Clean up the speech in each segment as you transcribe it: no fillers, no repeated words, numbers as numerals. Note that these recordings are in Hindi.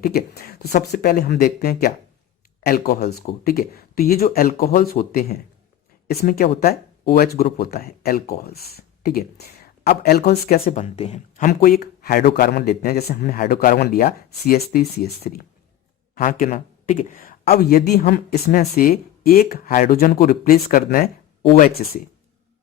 ठीक है। तो सबसे पहले हम देखते हैं क्या, एल्कोहल्स को। ठीक है, तो ये जो एल्कोहल्स होते हैं इसमें क्या होता है, OH ग्रुप होता है, एल्कोहल्स। ठीक है, अब एल्कोहल्स कैसे बनते हैं, हम कोई एक हाइड्रोकार्बन लेते हैं, जैसे हमने हाइड्रोकार्बन लिया CH3CH3, हाँ कि ना। ठीक है, अब यदि हम इसमें से एक हाइड्रोजन को रिप्लेस कर दें OH से,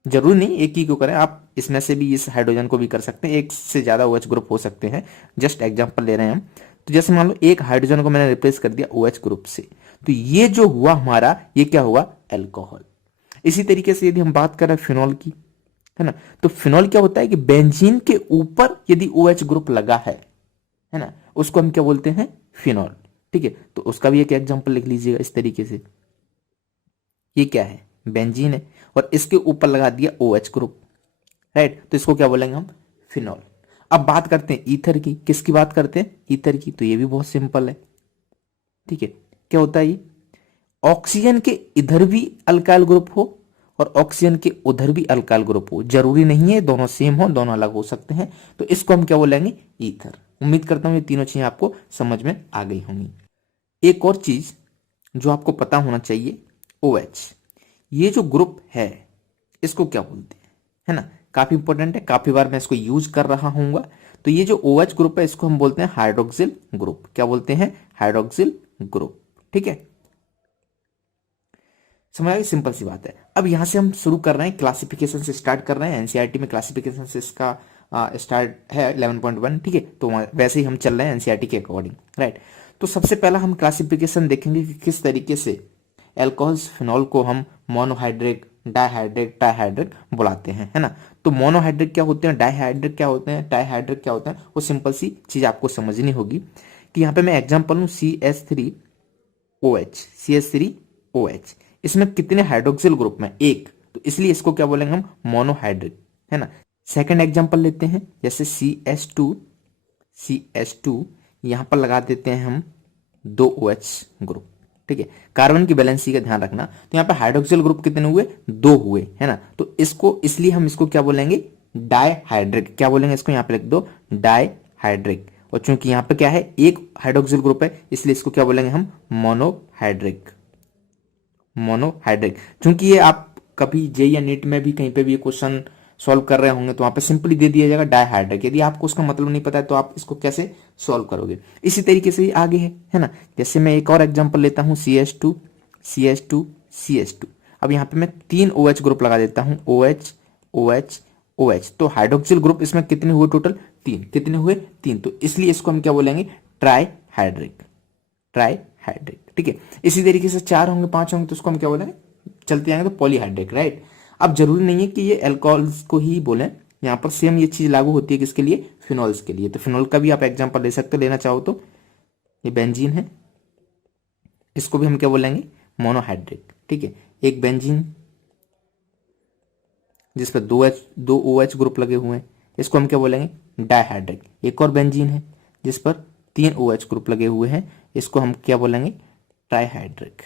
जरूरी नहीं एक ही को करें, आप इसमें से भी इस हाइड्रोजन को भी कर सकते हैं, एक से ज्यादा OH ग्रुप हो सकते हैं, जस्ट एग्जांपल ले रहे हैं हम। तो जैसे मान लो एक हाइड्रोजन को मैंने रिप्लेस कर दिया OH ग्रुप से, तो ये जो हुआ हमारा, ये क्या हुआ, एल्कोहल। इसी तरीके से यदि हम बात करें फिनॉल की, है ना, तो फिनॉल क्या होता है कि बेंजीन के ऊपर यदि OH ग्रुप लगा है ना, उसको हम क्या बोलते हैं, फिनॉल। ठीक है, तो उसका भी एक एग्जांपल लिख लीजिएगा इस तरीके से, ये क्या है, बेंजीन है, और इसके ऊपर लगा दिया OH ग्रुप, राइट, तो इसको क्या बोलेंगे हम, फिनॉल। अब बात करते हैं ईथर की, किसकी बात करते हैं, ईथर की, तो ये भी बहुत सिंपल है। ठीक है, क्या होता है ये, ऑक्सीजन के इधर भी अल्काइल ग्रुप हो और ऑक्सीजन के उधर भी अल्काइल ग्रुप हो, जरूरी नहीं है दोनों सेम हो, दोनों अलग हो सकते हैं, तो इसको हम क्या बोलेंगे, ईथर। उम्मीद करता हूं ये तीनों चीजें आपको समझ में आ गई होंगी। एक और चीज जो आपको पता होना चाहिए, OH, ये जो ग्रुप है इसको क्या बोलते हैं, है ना, काफी इंपॉर्टेंट है, काफी बार मैं इसको यूज कर रहा हूँ। तो ये जो OH ग्रुप है इसको हम बोलते हैं हाइड्रोक्सिल ग्रुप, क्या बोलते हैं, हाइड्रोक्सिल ग्रुप। ठीक है, समझ आ गई, सिंपल सी बात है। अब यहां से हम शुरू कर रहे हैं, क्लासिफिकेशन से स्टार्ट कर रहे हैं, एनसीईआरटी में क्लासिफिकेशन से इसका स्टार्ट है 11.1। ठीक है, तो वैसे ही हम चल रहे हैं एनसीईआरटी के अकॉर्डिंग, राइट। तो सबसे पहला हम क्लासिफिकेशन देखेंगे कि किस तरीके से एल्कोहल्स फिनॉल को हम मोनोहाइड्रिक, डाइहाइड्रिक, ट्राइहाइड्रिक बुलाते हैं, है ना। तो मोनोहाइड्रिक क्या होते हैं, डाइहाइड्रिक क्या होते हैं, ट्राइहाइड्रिक क्या होते हैं, वो सिंपल सी चीज आपको समझनी होगी। कि यहाँ पे मैं एग्जाम्पल लूँ CH3OH, इसमें कितने हाइड्रोक्सिल ग्रुप में, एक, तो इसलिए इसको क्या बोलेंगे हम, मोनोहाइड्रिक, है ना। सेकंड एग्जांपल लेते हैं, जैसे CH2 यहां पर लगा देते हैं हम 2 OH ग्रुप। ठीक है, कार्बन की बैलेंसी का ध्यान रखना, तो यहाँ पे हाइड्रोक्सिल ग्रुप कितने हुए, 2 हुए, है ना। तो इसको, इसलिए हम इसको क्या बोलेंगे, डाइहाइड्रिक, क्या बोलेंगे इसको, यहाँ पे लिख दो डाइहाइड्रिक। और चूंकि यहाँ पे क्या है, एक हाइड्रोक्सिल ग्रुप है, इसलिए इसको क्या बोलेंगे हम, मोनोहाइड्रिक, मोनोहाइड्रिक। क्योंकि ये आप कभी जे या नीट में भी कहीं पे भी ये क्वेश्चन सॉल्व कर रहे होंगे तो वहां पे सिंपली दे दिया जाएगा डाइहाइड्रिक, यदि आपको उसका मतलब नहीं पता है तो आप इसको कैसे सॉल्व करोगे। इसी तरीके से ये आगे है ना। जैसे मैं एक और एग्जांपल लेता हूं, CH2 अब यहाँ पे मैं 3 OH ग्रुप लगा देता हूं, OH। तो हाइड्रोक्सिल ग्रुप इसमें कितने हुए टोटल, 3, कितने हुए, 3, तो इसलिए इसको हम क्या बोलेंगे, ट्राइहाइड्रिक, ट्राइहाइड्रिक। ठीक है, इसी तरीके से 4 होंगे, 5 होंगे, तो उसको हम क्या बोलेंगे, चलते जाएंगे तो पॉलीहाइड्रिक, राइट। अब जरूरी नहीं है कि ये एल्कोहल्स को ही बोलें, यहाँ पर सेम ये चीज लागू होती है किसके लिए, फिनॉल्स के लिए। तो फिनॉल का भी आप एग्जांपल ले सकते हो, लेना चाहो तो। ये बेंजीन है, इसको भी हम क्या बोलेंगे, मोनोहाइड्रिक। ठीक है, एक बेंजीन जिस पर 2 OH ग्रुप लगे हुए हैं, इसको हम क्या बोलेंगे, डाइहाइड्रिक। एक और बेंजीन है जिस पर 3 OH ग्रुप लगे हुए हैं, इसको हम क्या बोलेंगे, ट्राइहाइड्रिक।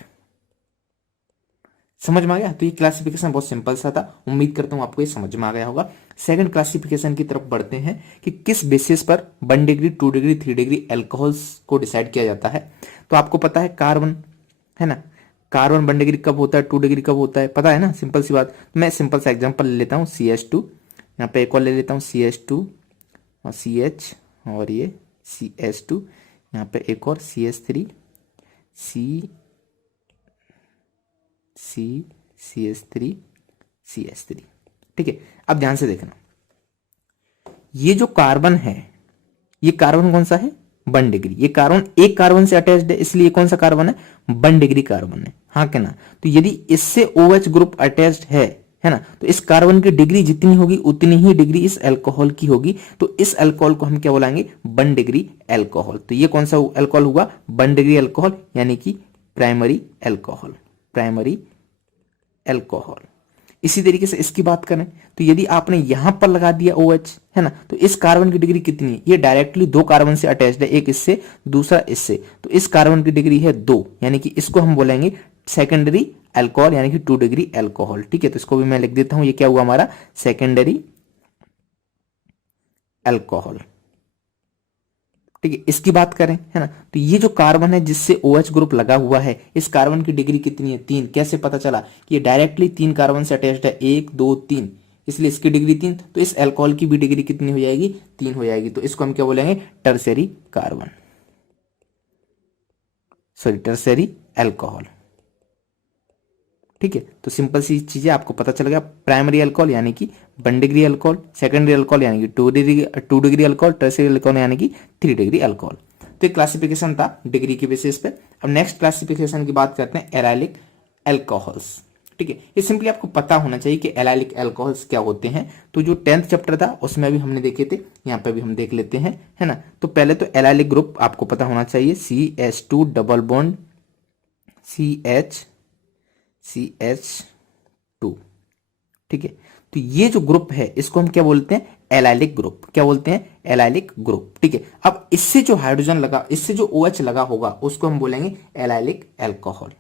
समझ में आ गया। तो ये क्लासिफिकेशन बहुत सिंपल सा था, उम्मीद करता हूं आपको ये समझ में आ गया होगा। सेकंड क्लासिफिकेशन की तरफ बढ़ते हैं कि किस बेसिस पर 1 डिग्री, 2 डिग्री, 3 डिग्री एल्कोहल्स को डिसाइड किया जाता है। तो आपको पता है कार्बन, है ना, कार्बन 1 डिग्री कब होता है, 2 डिग्री कब होता है, पता है ना, सिंपल सी बात। मैं सिंपल सा एग्जाम्पल ले लेता हूँ, CH2, यहाँ पे एक और ले लेता हूँ CH2 और CH, और ये CH2, यहाँ पे एक और CH3, CH3। ठीक है, अब ध्यान से देखना, ये जो कार्बन है, ये कार्बन कौन सा है, 1 डिग्री, ये कार्बन एक कार्बन से अटैच्ड है, इसलिए कौन सा कार्बन है, 1 डिग्री कार्बन है, हाँ क्या ना। तो यदि इससे OH ग्रुप अटैच्ड है ना, तो इस कार्बन की डिग्री जितनी होगी उतनी ही डिग्री इस अल्कोहल की होगी। तो इस अल्कोहल को हम क्या बोलेंगे, 1 डिग्री अल्कोहल। तो ये कौन सा अल्कोहल हुआ, 1 डिग्री अल्कोहल, यानी कि प्राइमरी अल्कोहल, प्राइमरी अल्कोहल। इसी तरीके से इसकी बात करें तो यदि आपने यहां पर लगा दिया OH, है ना, तो इस कार्बन की डिग्री कितनी है, ये डायरेक्टली 2 कार्बन से अटैच्ड है, एक इससे दूसरा इससे, तो इस कार्बन की डिग्री है 2, यानी कि इसको हम बोलेंगे सेकेंडरी अल्कोहल, यानी कि 2 डिग्री अल्कोहल। ठीक है, तो इसको भी मैं लिख देता हूं, ये क्या हुआ हमारा, सेकेंडरी अल्कोहल। ठीक है। इसकी बात करें, है ना, तो ये जो कार्बन है जिससे OH ग्रुप लगा हुआ है, इस कार्बन की डिग्री कितनी है? 3। कैसे पता चला? कि ये डायरेक्टली 3 कार्बन से अटैच्ड है, 1 2 3, इसलिए इसकी डिग्री 3। तो इस अल्कोहल की भी डिग्री कितनी हो जाएगी? 3 हो जाएगी। तो इसको हम क्या बोलेंगे? Tertiary carbon, sorry tertiary alcohol. ठीक है, तो सिंपल सी चीजें आपको पता चल गया। प्राइमरी अल्कोहल यानी कि 1 डिग्री अल्कोहल, सेकेंडरी अल्कोहल यानी कि 2 डिग्री अल्कोहल, टर्शियरी अल्कोहल यानी कि 3 डिग्री अल्कोहल। तो एक क्लासिफिकेशन था डिग्री के बेसिस पे। अब नेक्स्ट क्लासिफिकेशन की बात करते हैं, एराइलिक अल्कोहल्स। ठीक है, ये सिंपली आपको पता होना चाहिए कि एराइलिक अल्कोहल्स क्या होते हैं। तो जो 10th चैप्टर था उसमें अभी हमने देखे थे, यहाँ पे भी हम देख लेते हैं, है ना। तो पहले तो एराइलिक ग्रुप आपको पता होना चाहिए, CH2 डबल बॉन्ड CH2। ठीक है, तो ये जो ग्रुप है इसको हम क्या बोलते हैं? Allylic group. क्या बोलते हैं? Allylic group. ठीक है, अब इससे जो हाइड्रोजन लगा, इससे जो OH लगा होगा उसको हम बोलेंगे एलाइलिक अल्कोहल।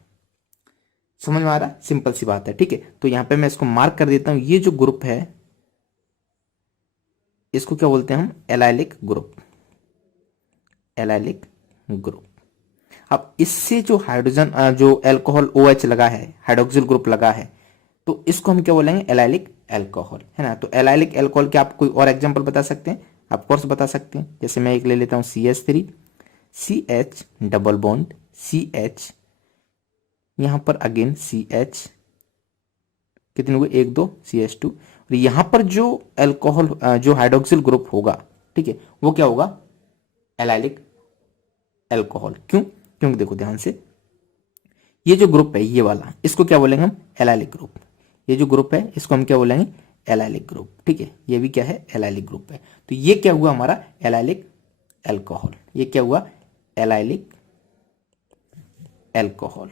समझ में आ रहा? सिंपल सी बात है। ठीक है, तो यहां पे मैं इसको मार्क कर देता हूं, ये जो ग्रुप है इसको क्या बोलते हैं हम? Allylic group, allylic group. अब इससे जो हाइड्रोजन जो अल्कोहल OH लगा है, हाइड्रोक्सिल ग्रुप लगा है, तो इसको हम क्या बोलेंगे? एलाइलिक अल्कोहल, है ना। तो एलाइलिक अल्कोहल के आप कोई और एग्जांपल बता सकते हैं? ऑफ कोर्स बता सकते हैं। जैसे मैं एक ले लेता हूं, CH3, CH double bond CH, यहां पर अगेन CH, कितने हुए? 1 2, CH2। और यहां पर जो अल्कोहल जो हाइड्रोक्सिल ग्रुप होगा, ठीक है, वो क्या होगा? Allylic alcohol. क्यों? क्योंकि देखो ध्यान से, ये जो ग्रुप है ये वाला, इसको क्या बोलेंगे हम? Allylic group. ये जो ग्रुप है इसको हम क्या बोलेंगे? Allylic group. ठीक है, ये भी क्या है? एलाइलिक ग्रुप है। तो ये क्या हुआ हमारा? Allylic alcohol. ये क्या हुआ? Allylic alcohol.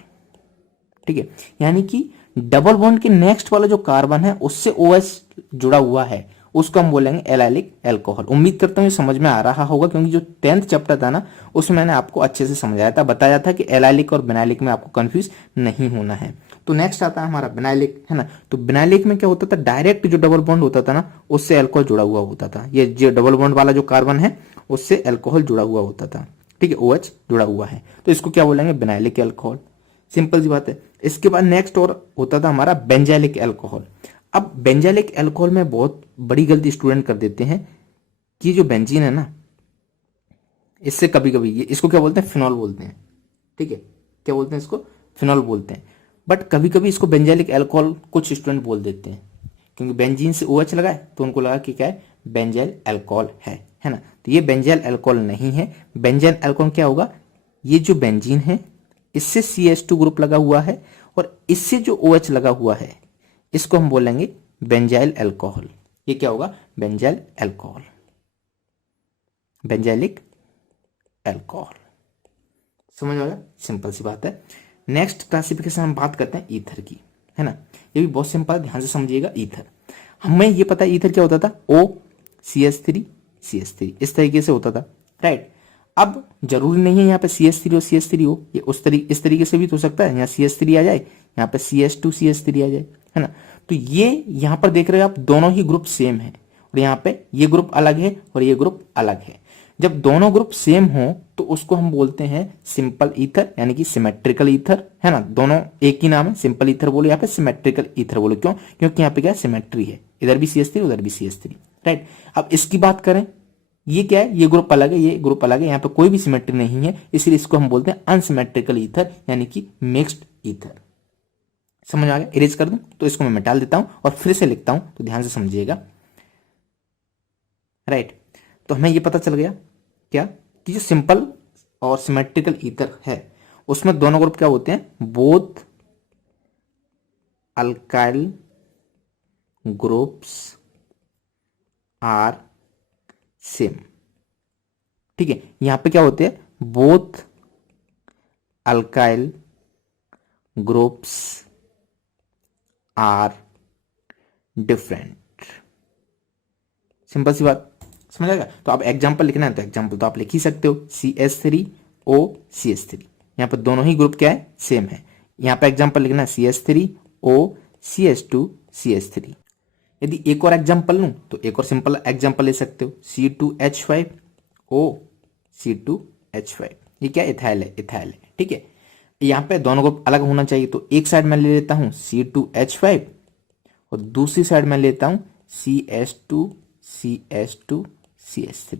ठीक है, यानी कि डबल बॉन्ड के नेक्स्ट वाला जो कार्बन है उससे OH जुड़ा हुआ है, उसको हम बोलेंगे एलाइलिक अल्कोहल। उम्मीद करता हूँ ये समझ में आ रहा होगा, क्योंकि जो 10th चैप्टर था ना उसमें मैंने आपको अच्छे से समझाया था, बताया था कि एलाइलिक और बिनाइलिक में आपको कंफ्यूज नहीं होना है। तो नेक्स्ट आता है हमारा बिनाइलिक, है ना। तो बिनाइलिक में क्या होता था? डायरेक्ट जो डबल बॉन्ड होता था ना उससे अल्कोहल जुड़ा हुआ होता था। ये जो डबल बॉन्ड वाला जो कार्बन है उससे अल्कोहल जुड़ा हुआ होता था। ठीक है, OH जुड़ा हुआ है, तो इसको क्या बोलेंगे? Vinylic alcohol. सिंपल सी बात है। इसके बाद नेक्स्ट और होता था हमारा बेंजाइलिक अल्कोहल। अब बेंजाइलिक अल्कोहल में बहुत बड़ी गलती स्टूडेंट कर देते हैं कि जो बेंजीन है ना, इससे कभी कभी ये इसको क्या बोलते हैं? फिनॉल बोलते हैं। ठीक है, क्या बोलते हैं इसको? फिनॉल बोलते हैं। बट कभी कभी इसको बेंजाइलिक अल्कोहल कुछ स्टूडेंट बोल देते हैं, क्योंकि बेंजीन से OH लगा है तो उनको लगा कि क्या है? बेंजाइल अल्कोहल है ना। तो ये बेंजाइल अल्कोहल नहीं है। बेंजाइल अल्कोहल क्या होगा? ये जो बेंजीन है इससे CH2 ग्रुप लगा हुआ है और इससे जो OH लगा हुआ है इसको हम बोलेंगे बेंजाइल अल्कोहल। ये क्या होगा? Benzyl alcohol, benzylic alcohol. समझ आ गया? सिंपल सी बात है। नेक्स्ट क्लासिफिकेशन हम बात करते हैं ईथर की, है ना। ये भी बहुत सिंपल है, ध्यान से समझिएगा। ईथर, हमें ये पता है ईथर क्या होता था? OCH3CH3 इस तरीके से होता था, राइट। अब जरूरी नहीं है यहाँ पे CH3 और CH3 हो, ये इस तरीके से भी तो हो सकता है। यहाँ CH3 आ जाए, यहाँ पे CH2CH3 आ जाए, है ना। तो ये यहाँ पर देख रहे हो आप, दोनों ही ग्रुप सेम है और यहाँ पे ये ग्रुप अलग है और ये ग्रुप अलग है। जब दोनों ग्रुप सेम हो तो उसको हम बोलते हैं सिंपल ईथर, यानी कि सिमेट्रिकल ईथर, है ना। दोनों एक ही नाम है, सिंपल ईथर बोलो, यहाँ पे सिमेट्रिकल ईथर बोलो। क्यों? क्योंकि यहाँ पे क्या है? सिमेट्री है, इधर भी CH3 उधर भी CH3, राइट। अब इसकी बात करें, ये क्या है? ये ग्रुप अलग है, ये ग्रुप अलग है, यहाँ पे कोई भी सिमेट्री नहीं है, इसलिए इसको हम बोलते हैं अनसिमेट्रिकल ईथर, यानी कि मिक्स्ड ईथर। समझ आ गया? इरेज कर दूं तो इसको मैं मिटा देता हूं और फिर से लिखता हूं, तो ध्यान से समझिएगा, राइट। तो हमें ये पता चल गया क्या कि जो सिंपल और सिमेट्रिकल ईथर है उसमें दोनों ग्रुप क्या होते हैं? Both alkyl groups are same. ठीक है, यहां पे क्या होते हैं? Both alkyl groups are different. Simple सी बात, समझ आएगा? तो आप एग्जांपल लिखना है तो एग्जांपल तो आप लिख ही सकते हो, CH3OCH3, यहाँ पर दोनों ही ग्रुप क्या है? सेम है। यहाँ पे एग्जांपल लिखना है CH3OCH2CH3। यदि एक और एग्जांपल लूं तो एक और सिंपल एग्जांपल ले सकते हो, C2H5O C2H5। ये क्या इथाइल है, इथाइल है, ठीक है। यहाँ पे दोनों को अलग होना चाहिए, तो एक साइड में ले लेता हूँ C2H5 और दूसरी साइड में लेता हूँ CH2CH2CH3।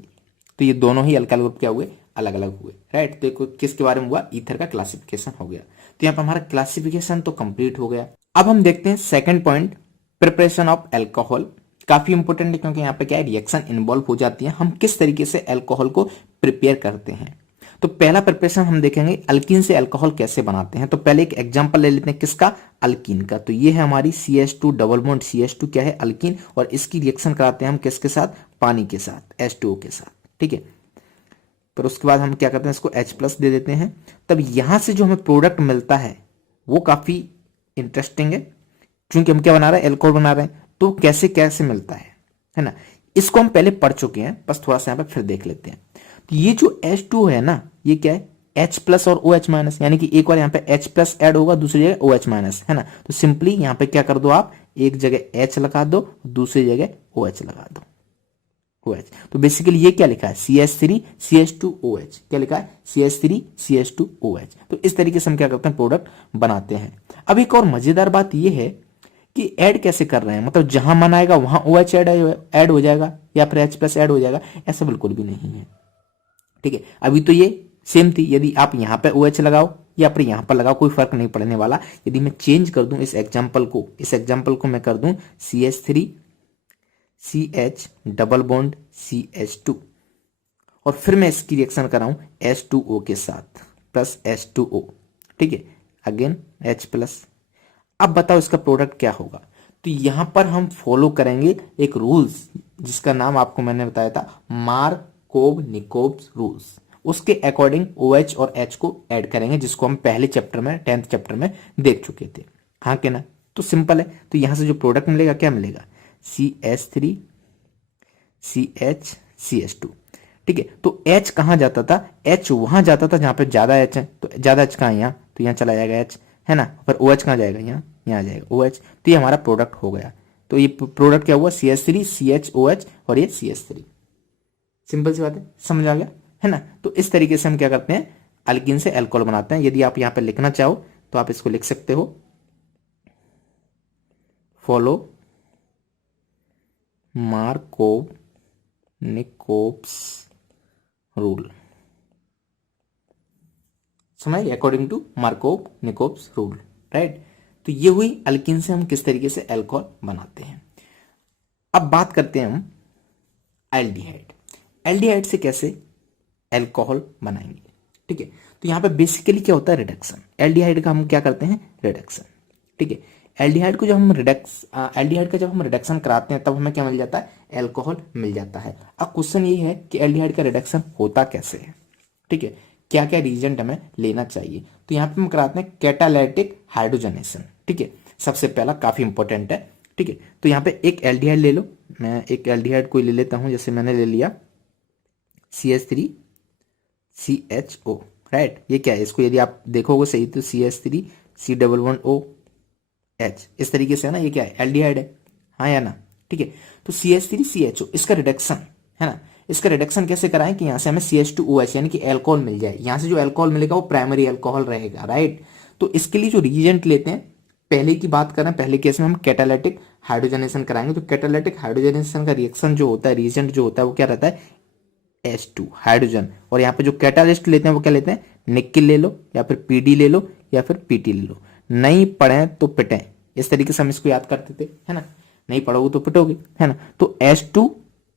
तो ये दोनों ही अल्काइल ग्रुप क्या हुए, अलग अलग हुए, राइट। तो किसके बारे में हुआ, ईथर का क्लासिफिकेशन हो गया। तो यहाँ पर हमारा क्लासिफिकेशन तो कंप्लीट हो गया। अब हम देखते हैं second point, preparation of alcohol. काफी इंपॉर्टेंट है क्योंकि यहाँ पे क्या है, रिएक्शन इन्वॉल्व हो जाती है। हम किस तरीके से एल्कोहल को प्रिपेयर करते हैं। तो पहला प्रिपरेशन हम देखेंगे अल्कीन से अल्कोहल कैसे बनाते हैं। तो पहले एक एग्जांपल ले लेते हैं, किसका, अल्कीन का। तो ये है हमारी CH2 डबल बॉन्ड CH2 क्या है, अल्कीन, और इसकी रिएक्शन कराते हैं हम किसके साथ, पानी के साथ, H2O के साथ, ठीक है। फिर उसके बाद हम क्या करते हैं, इसको H+ दे देते हैं। तब यहां से जो हमें प्रोडक्ट मिलता है वो काफी इंटरेस्टिंग है, क्योंकि हम क्या बना रहे हैं, एल्कोहल बना रहे हैं। तो कैसे कैसे मिलता है ना, इसको हम पहले पढ़ चुके हैं, बस थोड़ा सा यहाँ पे फिर देख लेते हैं। तो ये जो H2 है ना, ये क्या है, H+ और OH-, यानी कि एक बार यहाँ पे H+ ऐड होगा, दूसरी जगह OH-, है ना। तो सिंपली यहाँ पे क्या कर दो आप, एक जगह H लगा दो, दूसरी जगह OH लगा दो, OH। तो बेसिकली ये क्या लिखा है, CH3CH2OH, क्या लिखा है, CH3CH2OH। तो इस तरीके से हम क्या करते हैं, प्रोडक्ट बनाते हैं। अब एक और मजेदार बात ये है कि ऐड कैसे कर रहे हैं, मतलब जहां मन आएगा वहां OH ऐड हो जाएगा या फिर H+ ऐड हो जाएगा, ऐसा बिल्कुल भी नहीं है, ठीक है। अभी तो ये सेम थी, यदि आप यहाँ पे OH लगाओ या फिर यहाँ पर लगाओ, कोई फर्क नहीं पड़ने वाला। यदि मैं चेंज कर दूं इस एग्जाम्पल को मैं कर दूं CH3CH डबल बॉन्ड CH2, और फिर मैं इसकी रिएक्शन कराऊं H2O के साथ प्लस H2O, ठीक है, अगेन H+। अब बताओ इसका प्रोडक्ट क्या होगा। तो यहां पर हम फॉलो करेंगे एक रूल्स, जिसका नाम आपको मैंने बताया था, मार्कोव-निकोव्स रूल्स। उसके अकॉर्डिंग OH और H को ऐड करेंगे, जिसको हम पहले चैप्टर में, 10th चैप्टर में देख चुके थे, हाँ के ना। तो सिंपल है। तो यहां से जो प्रोडक्ट मिलेगा, क्या मिलेगा, CH3CH CH2, ठीक है। तो H कहां जाता था, H वहां जाता था जहां पे ज्यादा H है। तो ज्यादा H कहां है, यहाँ, तो यहाँ चला जाएगा H, है ना। पर OH कहां जाएगा, यहाँ, यहाँ जाएगा OH। तो ये हमारा प्रोडक्ट हो गया। तो ये प्रोडक्ट क्या हुआ, CH3CHOH और ये CH3। सिंपल सी बात है, समझ आ गया, है ना। तो इस तरीके से हम क्या करते हैं, अल्कीन से अल्कोहल बनाते हैं। यदि आप यहाँ पे लिखना चाहो तो आप इसको लिख सकते हो, फॉलो मार्कोव-निकोव्स रूल, समझ, अकॉर्डिंग टू मार्कोव-निकोव्स रूल, राइट। तो ये हुई अल्कीन से हम किस तरीके से अल्कोहल बनाते हैं। अब बात करते हैं हम एल्डिहाइड। एल्डिहाइड से कैसे अल्कोहल बनाएंगे, ठीक है। तो यहां पे बेसिकली क्या होता है, रिडक्शन। एल्डिहाइड का हम क्या करते हैं, रिडक्शन, ठीक है। एल्डिहाइड का जब हम रिडक्शन कराते हैं, तब हमें क्या मिल जाता है, अल्कोहल मिल जाता है। अब क्वेश्चन ये है कि एल्डिहाइड का रिडक्शन होता कैसे है, ठीक है, क्या क्या रीजेंट हमें लेना चाहिए। तो यहाँ पे हम कराते हैं कैटालाइटिक हाइड्रोजनेशन, ठीक है। सबसे पहला काफी इंपॉर्टेंट है, ठीक है। तो यहाँ पे एक एल्डिहाइड ले लो, मैं एक एल्डिहाइड को ले लेता हूं, जैसे मैंने ले लिया CH3CHO, राइट। ये क्या है, इसको यदि आप देखोगे सही तो CH3C डबल बॉन्ड OH, इस तरीके से है ना, ये क्या है, एल्डिहाइड है, हाँ या ना, ठीक है। तो CH3CHO, इसका रिडक्शन है ना, इसका रिडक्शन कैसे कराएं कि यहां से हमें CH2OH यानी कि अल्कोहल मिल जाए। यहां से जो अल्कोहल मिलेगा वो प्राइमरी अल्कोहल रहेगा, राइट। तो इसके लिए जो रिएजेंट लेते हैं, पहले की बात करें, पहले केस में हम कैटालाइटिक हाइड्रोजनेशन कराएंगे। तो कैटालाइटिक हाइड्रोजनेशन का रिएक्शन जो होता है, रिएजेंट जो होता है, वो क्या रहता है, H2 हाइड्रोजन। और यहाँ पे जो कैटालिस्ट लेते हैं वो क्या लेते हैं, निकिल ले लो या फिर PD ले लो या फिर PT ले लो। नहीं पढ़े तो पिटें, इस तरीके से हम इसको याद करते थे, है ना। नहीं पढ़ोगे तो पिटोगे, है ना। तो H2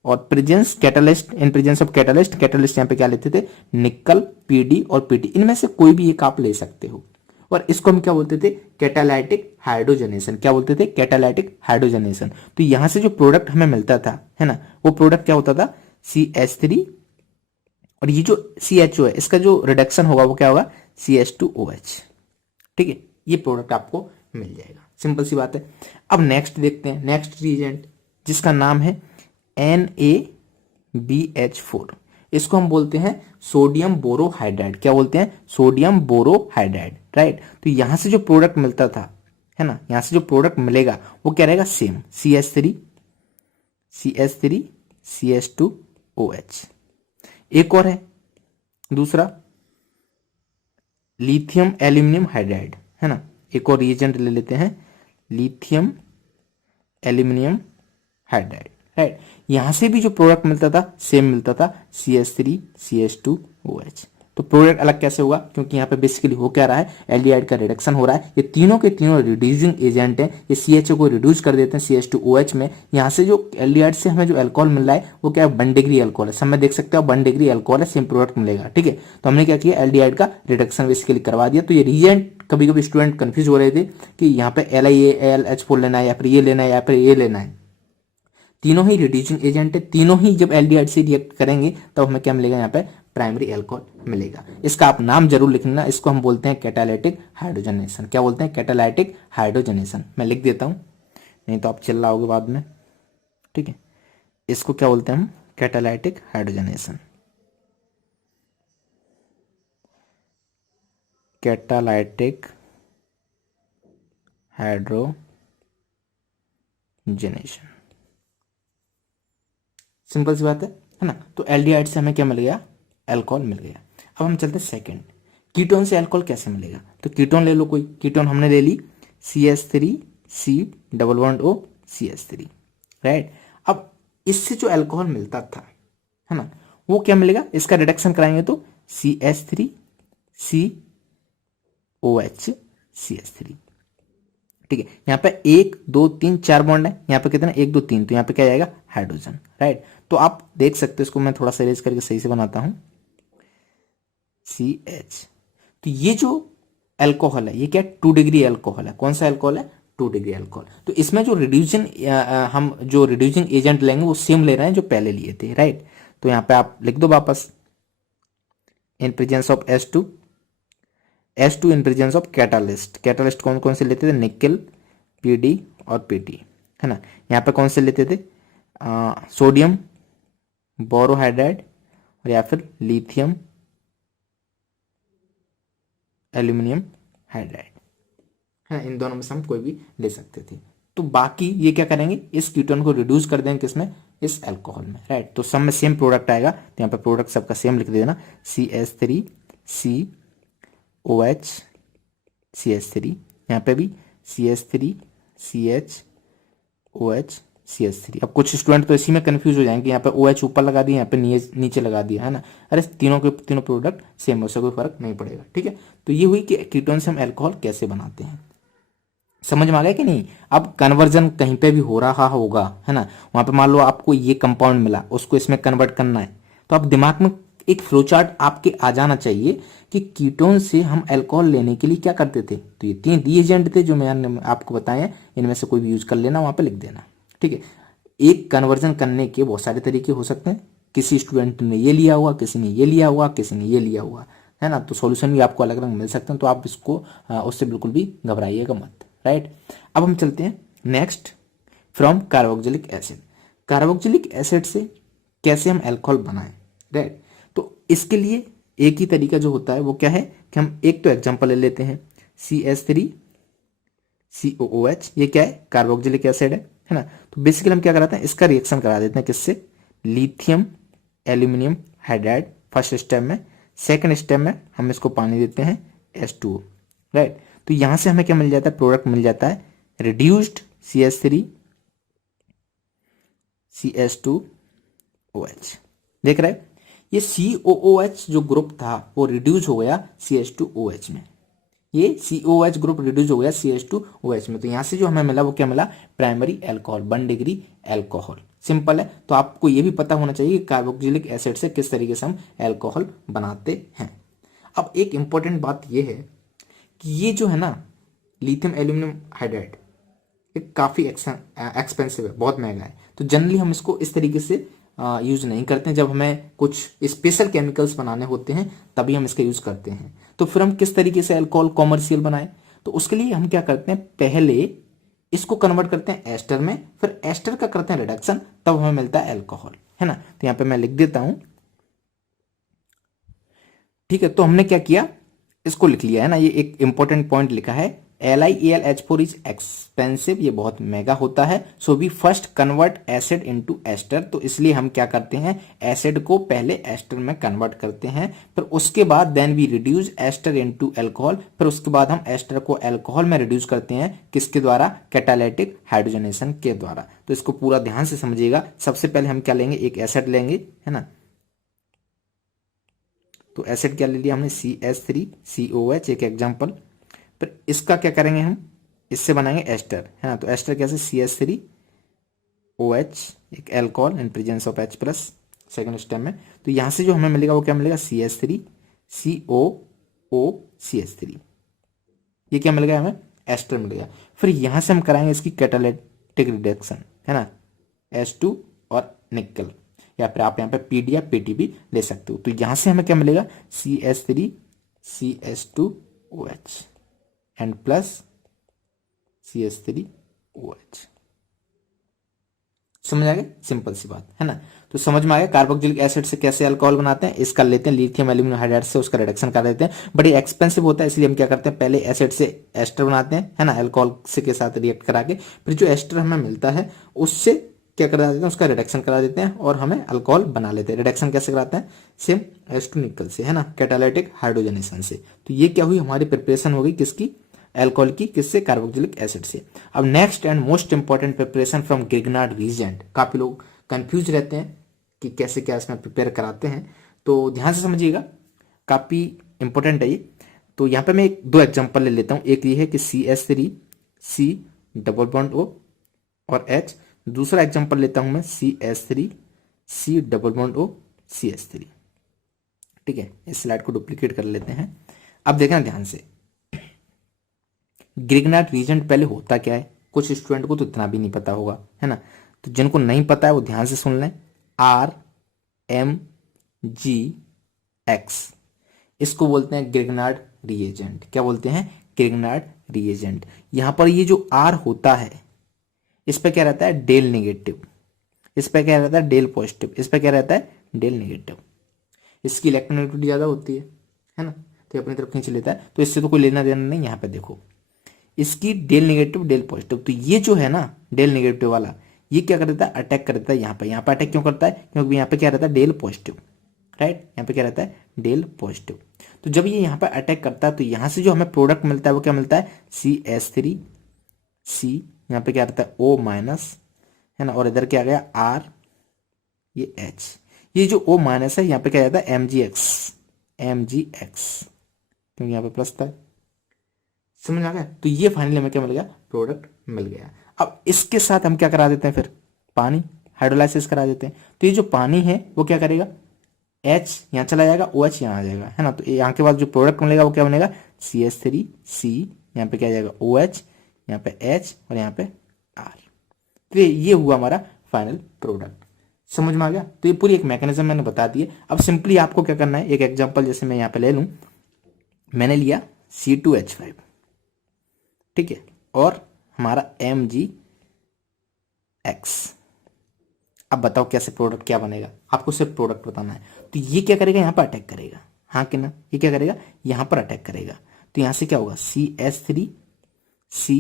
और presence catalyst, in presence of catalyst यहाँ पे क्या लेते थे, निकल, PD और PT, इनमें से कोई भी एक आप ले सकते हो। और इसको हम क्या बोलते थे, कैटालाइटिक हाइड्रोजनेशन, क्या बोलते थे, कैटालाइटिक हाइड्रोजनेशन। तो यहां से जो प्रोडक्ट हमें मिलता था, है ना, वो प्रोडक्ट क्या होता था, CH3, और ये जो CHO है, इसका जो रिडक्शन होगा वो क्या होगा, CH2OH, ठीक है। ये प्रोडक्ट आपको मिल जाएगा, सिंपल सी बात है। अब नेक्स्ट देखते हैं, नेक्स्ट रिएजेंट जिसका नाम है NaBH4। इसको हम बोलते हैं सोडियम बोरोहाइड्राइड, क्या बोलते हैं, सोडियम बोरोहाइड्राइड, राइट। तो यहां से जो प्रोडक्ट मिलता था, है ना, यहां से जो प्रोडक्ट मिलेगा वो क्या रहेगा, सेम CH3CH2OH। एक और है दूसरा लिथियम एल्यूमिनियम हाइड्राइड, है ना। एक और रिएजेंट ले लेते हैं, लिथियम एल्यूमिनियम हाइड्राइड, राइट। यहां से भी जो प्रोडक्ट मिलता था सेम मिलता था, CH3CH2OH। तो प्रोडक्ट अलग कैसे होगा, क्योंकि यहाँ पे बेसिकली हो क्या रहा है, एल्डिहाइड का रिडक्शन हो रहा है। ये तीनों के तीनों रिड्यूसिंग एजेंट हैं, ये CHO को रिड्यूस कर देते हैं CH2OH में। यहाँ से जो एल्डिहाइड से हमें जो अल्कोहल मिल रहा है वो क्या है, 1 डिग्री अल्कोहल है। सब में देख सकते हो 1 डिग्री अल्कोहल है, सेम प्रोडक्ट मिलेगा, ठीक है। तो हमने क्या किया, एल्डिहाइड का रिडक्शन बेसिकली करवा दिया। तो ये रिएजेंट कभी कभी स्टूडेंट कंफ्यूज हो रहे थे कि यहाँ पे LiAlH4 लेना है या फिर ये लेना है या फिर ये लेना है। तीनों ही रिड्यूसिंग एजेंट है, तीनों ही जब एल्डिहाइड से रिएक्ट करेंगे तब हमें क्या मिलेगा, यहाँ पे प्राइमरी अल्कोहल मिलेगा। इसका आप नाम जरूर लिखना, इसको हम बोलते हैं कैटालिटिक हाइड्रोजनेशन। क्या बोलते हैं, कैटालिटिक हाइड्रोजनेशन। मैं लिख देता हूं, नहीं तो आप चिल्लाओगे बाद में, ठीक है। इसको क्या बोलते हैं हम, catalytic hydrogenation. Catalytic hydrogenation, simple सी बात है ना। तो एल्डिहाइड से हमें क्या मिल गया, अल्कोहल मिल गया। अब हम चलते हैं सेकंड, कीटोन से अल्कोहल कैसे मिलेगा। तो कीटोन ले लो, कोई कीटोन हमने ले ली, CH3C+O CH3, राइट। अब इससे जो अल्कोहल मिलता था, है ना, वो क्या मिलेगा, इसका रिडक्शन कराएंगे तो CH3COH ठीक है। यहाँ पे 1 2 3 4 बॉन्ड है, यहाँ पे कितने, 1 2 3, तो यहाँ पे क्या जाएगा, हाइड्रोजन, राइट। तो आप देख सकते हो, इसको मैं थोड़ा सा इरेज करके सही से बनाता हूं, CH। तो ये जो अल्कोहल है ये क्या, 2 डिग्री अल्कोहल है। कौन सा अल्कोहल है, 2 डिग्री अल्कोहल। तो इसमें जो रिड्यूसिंग हम जो रिड्यूसिंग एजेंट लेंगे वो सेम ले रहे हैं जो पहले लिए थे, राइट। तो यहाँ पे आप लिख दो वापस, in presence of H2 in presence of catalyst. Catalyst कौन कौन से लेते थे, निकेल, PD और PT, है ना। यहाँ पे कौन से लेते थे, सोडियम बोरोहाइड्राइड और या फिर लिथियम एल्यूमिनियम हाइड्राइड, है ना। इन दोनों में से हम कोई भी ले सकते थे। तो बाकी ये क्या करेंगे, इस कीटोन को रिड्यूस कर देंगे किसमें, इस अल्कोहल में, राइट। तो सब में सेम प्रोडक्ट आएगा, तो यहाँ पे प्रोडक्ट सबका सेम लिख देना, CH3COH CH3, यहाँ पे भी CH3CHOH CH3। अब कुछ स्टूडेंट तो इसी में कंफ्यूज हो जाएंगे, यहाँ पे OH ऊपर लगा दिया, यहाँ पे नीचे लगा दिया, है ना। अरे तीनों के तीनों प्रोडक्ट सेम, उससे कोई फर्क नहीं पड़ेगा, ठीक है। तो ये हुई कि कीटोन से हम अल्कोहल कैसे बनाते हैं, समझ में आ गया कि नहीं। अब कन्वर्जन कहीं पे भी हो रहा होगा, है ना, वहां पे मान लो आपको ये कंपाउंड मिला, उसको इसमें कन्वर्ट करना है, तो आप दिमाग में एक फ्लो चार्ट आपके आ जाना चाहिए कि कीटोन से हम अल्कोहल लेने के लिए क्या करते थे। तो ये 3 रिएजेंट थे जो मैंने आपको बताए हैं, इनमें से कोई भी यूज कर लेना, वहां पे लिख देना, ठीक है। एक कन्वर्जन करने के बहुत सारे तरीके हो सकते हैं, किसी स्टूडेंट ने ये लिया हुआ, किसी ने ये लिया हुआ, किसी ने ये लिया हुआ, है ना। तो सॉल्यूशन भी आपको अलग अलग मिल सकते हैं, तो आप इसको उससे बिल्कुल भी घबराइएगा मत, राइट। अब हम चलते हैं next, from carboxylic acid. Carboxylic acid से कैसे हम अल्कोहल बनाएं, राइट। तो इसके लिए एक ही तरीका जो होता है वो क्या है कि हम एक तो एग्जांपल ले लेते हैं, CH3COOH, ये क्या है, कार्बोक्सिलिक एसिड है ना। तो बेसिकली हम क्या कराते हैं, इसका रिएक्शन करा देते हैं किससे, lithium aluminium hydride first step में। सेकंड स्टेप में हम इसको पानी देते हैं H2O, राइट। तो यहां से हमें क्या मिल जाता है, प्रोडक्ट मिल जाता है रिड्यूस्ड CH3CH2OH। देख रहे हैं, ये COOH जो ग्रुप था वो रिड्यूस हो गया CH2OH में, ये COOH ग्रुप रिड्यूस हो गया CH2OH में। तो यहां से जो हमें मिला वो क्या मिला, primary alcohol, 1 degree alcohol. Simple है। तो आपको ये भी पता होना चाहिए कि कार्बोक्सिलिक एसिड से किस तरीके से हम अल्कोहल बनाते हैं। अब एक इंपॉर्टेंट बात ये है कि ये जो है ना लिथियम एल्यूमिनियम हाइड्राइड, ये काफ़ी एक्सपेंसिव है, बहुत महंगा है। तो जनरली हम इसको इस तरीके से यूज नहीं करते हैं। जब हमें कुछ स्पेशल केमिकल्स बनाने होते हैं तभी हम इसका यूज करते हैं। तो फिर हम किस तरीके से अल्कोहल कॉमर्शियल बनाए, तो उसके लिए हम क्या करते हैं, पहले इसको कन्वर्ट करते हैं एस्टर में, फिर एस्टर का करते हैं रिडक्शन, तब हमें मिलता है अल्कोहल, है ना। तो यहां पे मैं लिख देता हूं, ठीक है। तो हमने क्या किया, इसको लिख लिया है ना, ये एक इंपॉर्टेंट पॉइंट लिखा है LiAlH4 इज एक्सपेंसिव, ये बहुत महंगा होता है। So we first convert acid into ester, तो इसलिए हम क्या करते हैं, एसिड को पहले एस्टर में कन्वर्ट करते हैं, फिर उसके बाद then we reduce ester into alcohol, फिर उसके बाद हम एस्टर को अल्कोहल में रिड्यूस करते हैं, किसके द्वारा, कैटालिटिक हाइड्रोजनेशन के द्वारा। तो इसको पूरा ध्यान से समझिएगा। सबसे पहले हम क्या लेंगे, एक एसिड लेंगे, है ना। तो एसिड क्या ले लिया हमने, CH3COH, एक एग्जांपल। फिर इसका क्या करेंगे हम, इससे बनाएंगे एस्टर, है ना। तो एस्टर कैसे, CH3OH, एक alcohol in presence of H plus, second step में। तो यहां से जो हमें मिलेगा वो क्या मिलेगा, CH3COOCH3, ये क्या मिल गया हमें, एस्टर मिल गया। फिर यहां से हम कराएंगे इसकी कैटालिटिक रिडक्शन, है ना, H2 और निकल, या फिर आप यहाँ पे PD या PT भी ले सकते हो। तो यहां से हमें क्या मिलेगा, CH3CH2OH एंड प्लस CH3OH। समझ आ गया, सिंपल सी बात है ना। तो समझ में आ गया कार्बोक्सिलिक एसिड से कैसे अल्कोहल बनाते हैं। इसका लेते हैं लिथियम एल्यूमिनियम हाइड्राइड से, उसका रिडक्शन कर देते हैं। बड़ी एक्सपेंसिव होता है, इसलिए हम क्या करते हैं, पहले एसिड से एस्टर बनाते हैं, है ना, अल्कोहल से के साथ रिएक्ट करा के, फिर जो एस्टर हमें मिलता है उससे क्या करा देते हैं, उसका रिडक्शन करा देते हैं और हमें अल्कोहल बना लेते हैं। रिडक्शन कैसे कराते हैं, सेम H2 निकल से, है ना, कैटालिटिक हाइड्रोजनेशन से। तो ये क्या हुई, हमारी प्रिपरेशन हो गई किसकी, अल्कोहल की, किससे, कार्बोक्सिलिक एसिड से। अब next and most important preparation from Grignard reagent. काफी लोग कंफ्यूज रहते हैं कि कैसे क्या इसमें प्रिपेयर कराते हैं, तो ध्यान से समझिएगा, काफी इंपॉर्टेंट है ये। तो यहाँ पे मैं दो एग्जांपल ले लेता हूँ। एक ये है कि CH3C डबल बॉन्ड O और H, दूसरा एग्जांपल लेता हूं मैं CH3C double bond O CH3। ठीक है, इस स्लाइड को डुप्लीकेट कर लेते हैं। अब देखना ध्यान से, ग्रिग्नार्ड रीजेंट पहले होता क्या है, कुछ स्टूडेंट को तो इतना भी नहीं पता होगा, है ना। तो जिनको नहीं पता है वो ध्यान से सुन लें, RMGX, इसको बोलते हैं ग्रिग्नार्ड रिएजेंट। क्या बोलते हैं, ग्रिग्नार्ड रिएजेंट। यहां पर ये जो R होता है, इस पे क्या रहता है, डेल नेगेटिव, इस पे क्या रहता है, डेल पॉजिटिव, इस पे क्या रहता है, डेल नेगेटिव। इसकी इलेक्ट्रोनेगेटिविटी ज्यादा होती है ना, तो अपनी तरफ खींच लेता है, तो इससे तो कोई लेना देना नहीं। यहाँ पे देखो, इसकी डेल नेगेटिव डेल पॉजिटिव, तो ये जो है ना डेल नेगेटिव वाला, ये क्या कर देता है, अटैक कर देता है यहाँ पे। यहाँ पे अटैक क्यों करता है, क्योंकि यहाँ पे क्या रहता है, डेल पॉजिटिव, राइट, यहाँ पे क्या रहता है, डेल पॉजिटिव। तो जब ये यहाँ पे अटैक करता है, तो यहाँ से जो हमें प्रोडक्ट मिलता है वो क्या मिलता है, CH3C, यहाँ पे क्या रहता है O माइनस, है ना, और इधर क्या आ गया R, ये H। ये जो O माइनस है यहाँ पे क्या रहता है, MgX, क्योंकि यहाँ पे प्लस था। समझ आ गया। तो ये फाइनली हमें क्या मिल गया, प्रोडक्ट मिल गया। अब इसके साथ हम क्या करा देते हैं, फिर पानी हाइड्रोलाइसिस करा देते हैं। तो ये जो पानी है वो क्या करेगा, H यहाँ चला जाएगा, OH यहाँ आ जाएगा, है ना। तो यहाँ के बाद जो प्रोडक्ट मिलेगा वो क्या बनेगा, CH3C, यहाँ पे क्या आ जाएगा OH, यहाँ पे H और यहाँ पे R। तो ये हुआ हमारा फाइनल प्रोडक्ट। समझ में आ गया। तो ये पूरी एक मैकेनिज्म मैंने बता दी है। अब सिंपली आपको क्या करना है, एक एग्जांपल जैसे मैं यहाँ पे ले लूं, मैंने लिया C2H5, ठीक है, और हमारा MgX। अब बताओ कैसे प्रोडक्ट क्या बनेगा, आपको सिर्फ प्रोडक्ट बताना है। तो ये क्या करेगा, यहाँ पर अटैक करेगा, हाँ कि ना, ये क्या करेगा, यहाँ पर अटैक करेगा। तो यहाँ से क्या होगा, CH3C,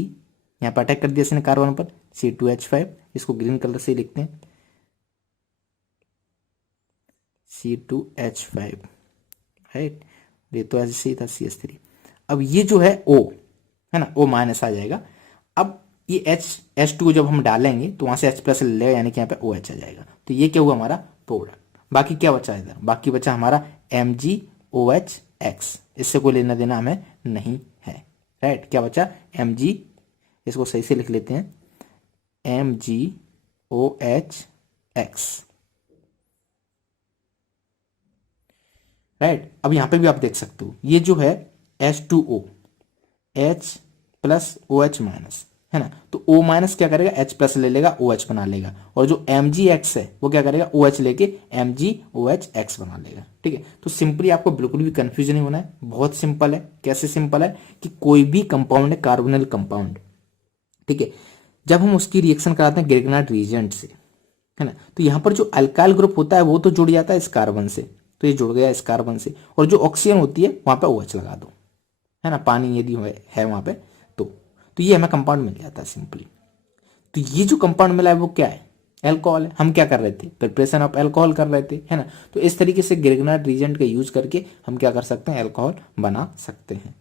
यहाँ पर अटैक कर दिया इसने कार्बन पर, C2H5, इसको ग्रीन कलर से लिखते हैं, C2H5, राइट। ये तो ऐसे ही था CH3। अब ये जो है O, है ना, O माइनस आ जाएगा। अब ये H2 जब हम डालेंगे तो वहां से H प्लस ले लेगा, यानी कि यहाँ पे OH आ जाएगा। तो ये क्या हुआ हमारा प्रोडक्ट। बाकी क्या बचा इधर, बाकी बचा हमारा MgOH, इससे कोई लेना देना हमें नहीं है, राइट। क्या बचा, Mg, इसको सही से लिख लेते हैं, MgOH, राइट। अब यहां पे भी आप देख सकते हो, ये जो है H2O, H plus OH minus, है ना। तो O माइनस क्या करेगा, H प्लस ले लेगा, OH बना लेगा, और जो MgX है वो क्या करेगा, OH लेके MgOH बना लेगा, ठीक है। तो सिंपली आपको बिल्कुल भी कंफ्यूजन नहीं होना है, बहुत सिंपल है। कैसे सिंपल है, कि कोई भी कंपाउंड है, कार्बोनिल कंपाउंड, ठीक है, जब हम उसकी रिएक्शन कराते हैं ग्रिग्नार्ड रीजेंट से, है ना, तो यहाँ पर जो अल्काइल ग्रुप होता है वो तो जुड़ जाता है इस कार्बन से, तो ये जुड़ गया इस कार्बन से, और जो ऑक्सीजन होती है वहां पे OH लगा दो, है ना, पानी यदि है वहां पे तो तो ये हमें कंपाउंड मिल जाता है सिंपली। तो ये जो कंपाउंड मिला है वो क्या है, एल्कोहल है। हम क्या कर रहे थे, प्रिपरेशन ऑफ एल्कोहल कर रहे थे, है ना। तो इस तरीके से ग्रिग्नार्ड रिएजेंट का यूज करके हम क्या कर सकते हैं, एल्कोहल बना सकते हैं।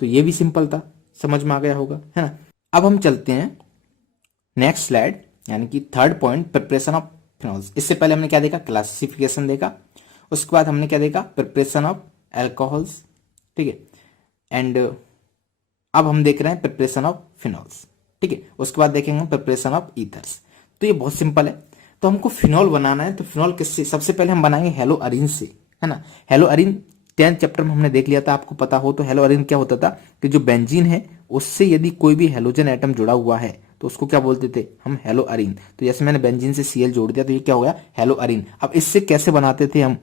तो ये भी सिंपल था, समझ में आ गया होगा, है ना। अब हम चलते हैं नेक्स्ट स्लाइड, यानी कि third point, preparation of phenols. इससे पहले हमने क्या देखा, क्लासिफिकेशन देखा। उसके बाद हमने क्या देखा, प्रिपरेशन ऑफ एल्कोहल्स, ठीक है। एंड अब हम देख रहे हैं प्रिपरेशन ऑफ फिनॉल्स, ठीक है। उसके बाद देखेंगे हम प्रिपरेशन ऑफ ईथर्स। तो ये बहुत सिंपल है। तो हमको फिनॉल बनाना है, तो फिनॉल किससे, सबसे पहले हम बनाएंगे हेलो अरीन से, है ना। हेलो अरीन 10th चैप्टर में हमने देख लिया था, आपको पता हो तो। हेलो अरीन क्या होता था कि जो बेंजीन है उससे यदि कोई भी हेलोजन एटम जुड़ा हुआ है तो उसको क्या बोलते थे हम, हेलो अरीन। तो जैसे मैंने बेंजीन से Cl जोड़ दिया तो ये क्या हो गया, हेलो अरीन। अब इससे कैसे बनाते थे हम,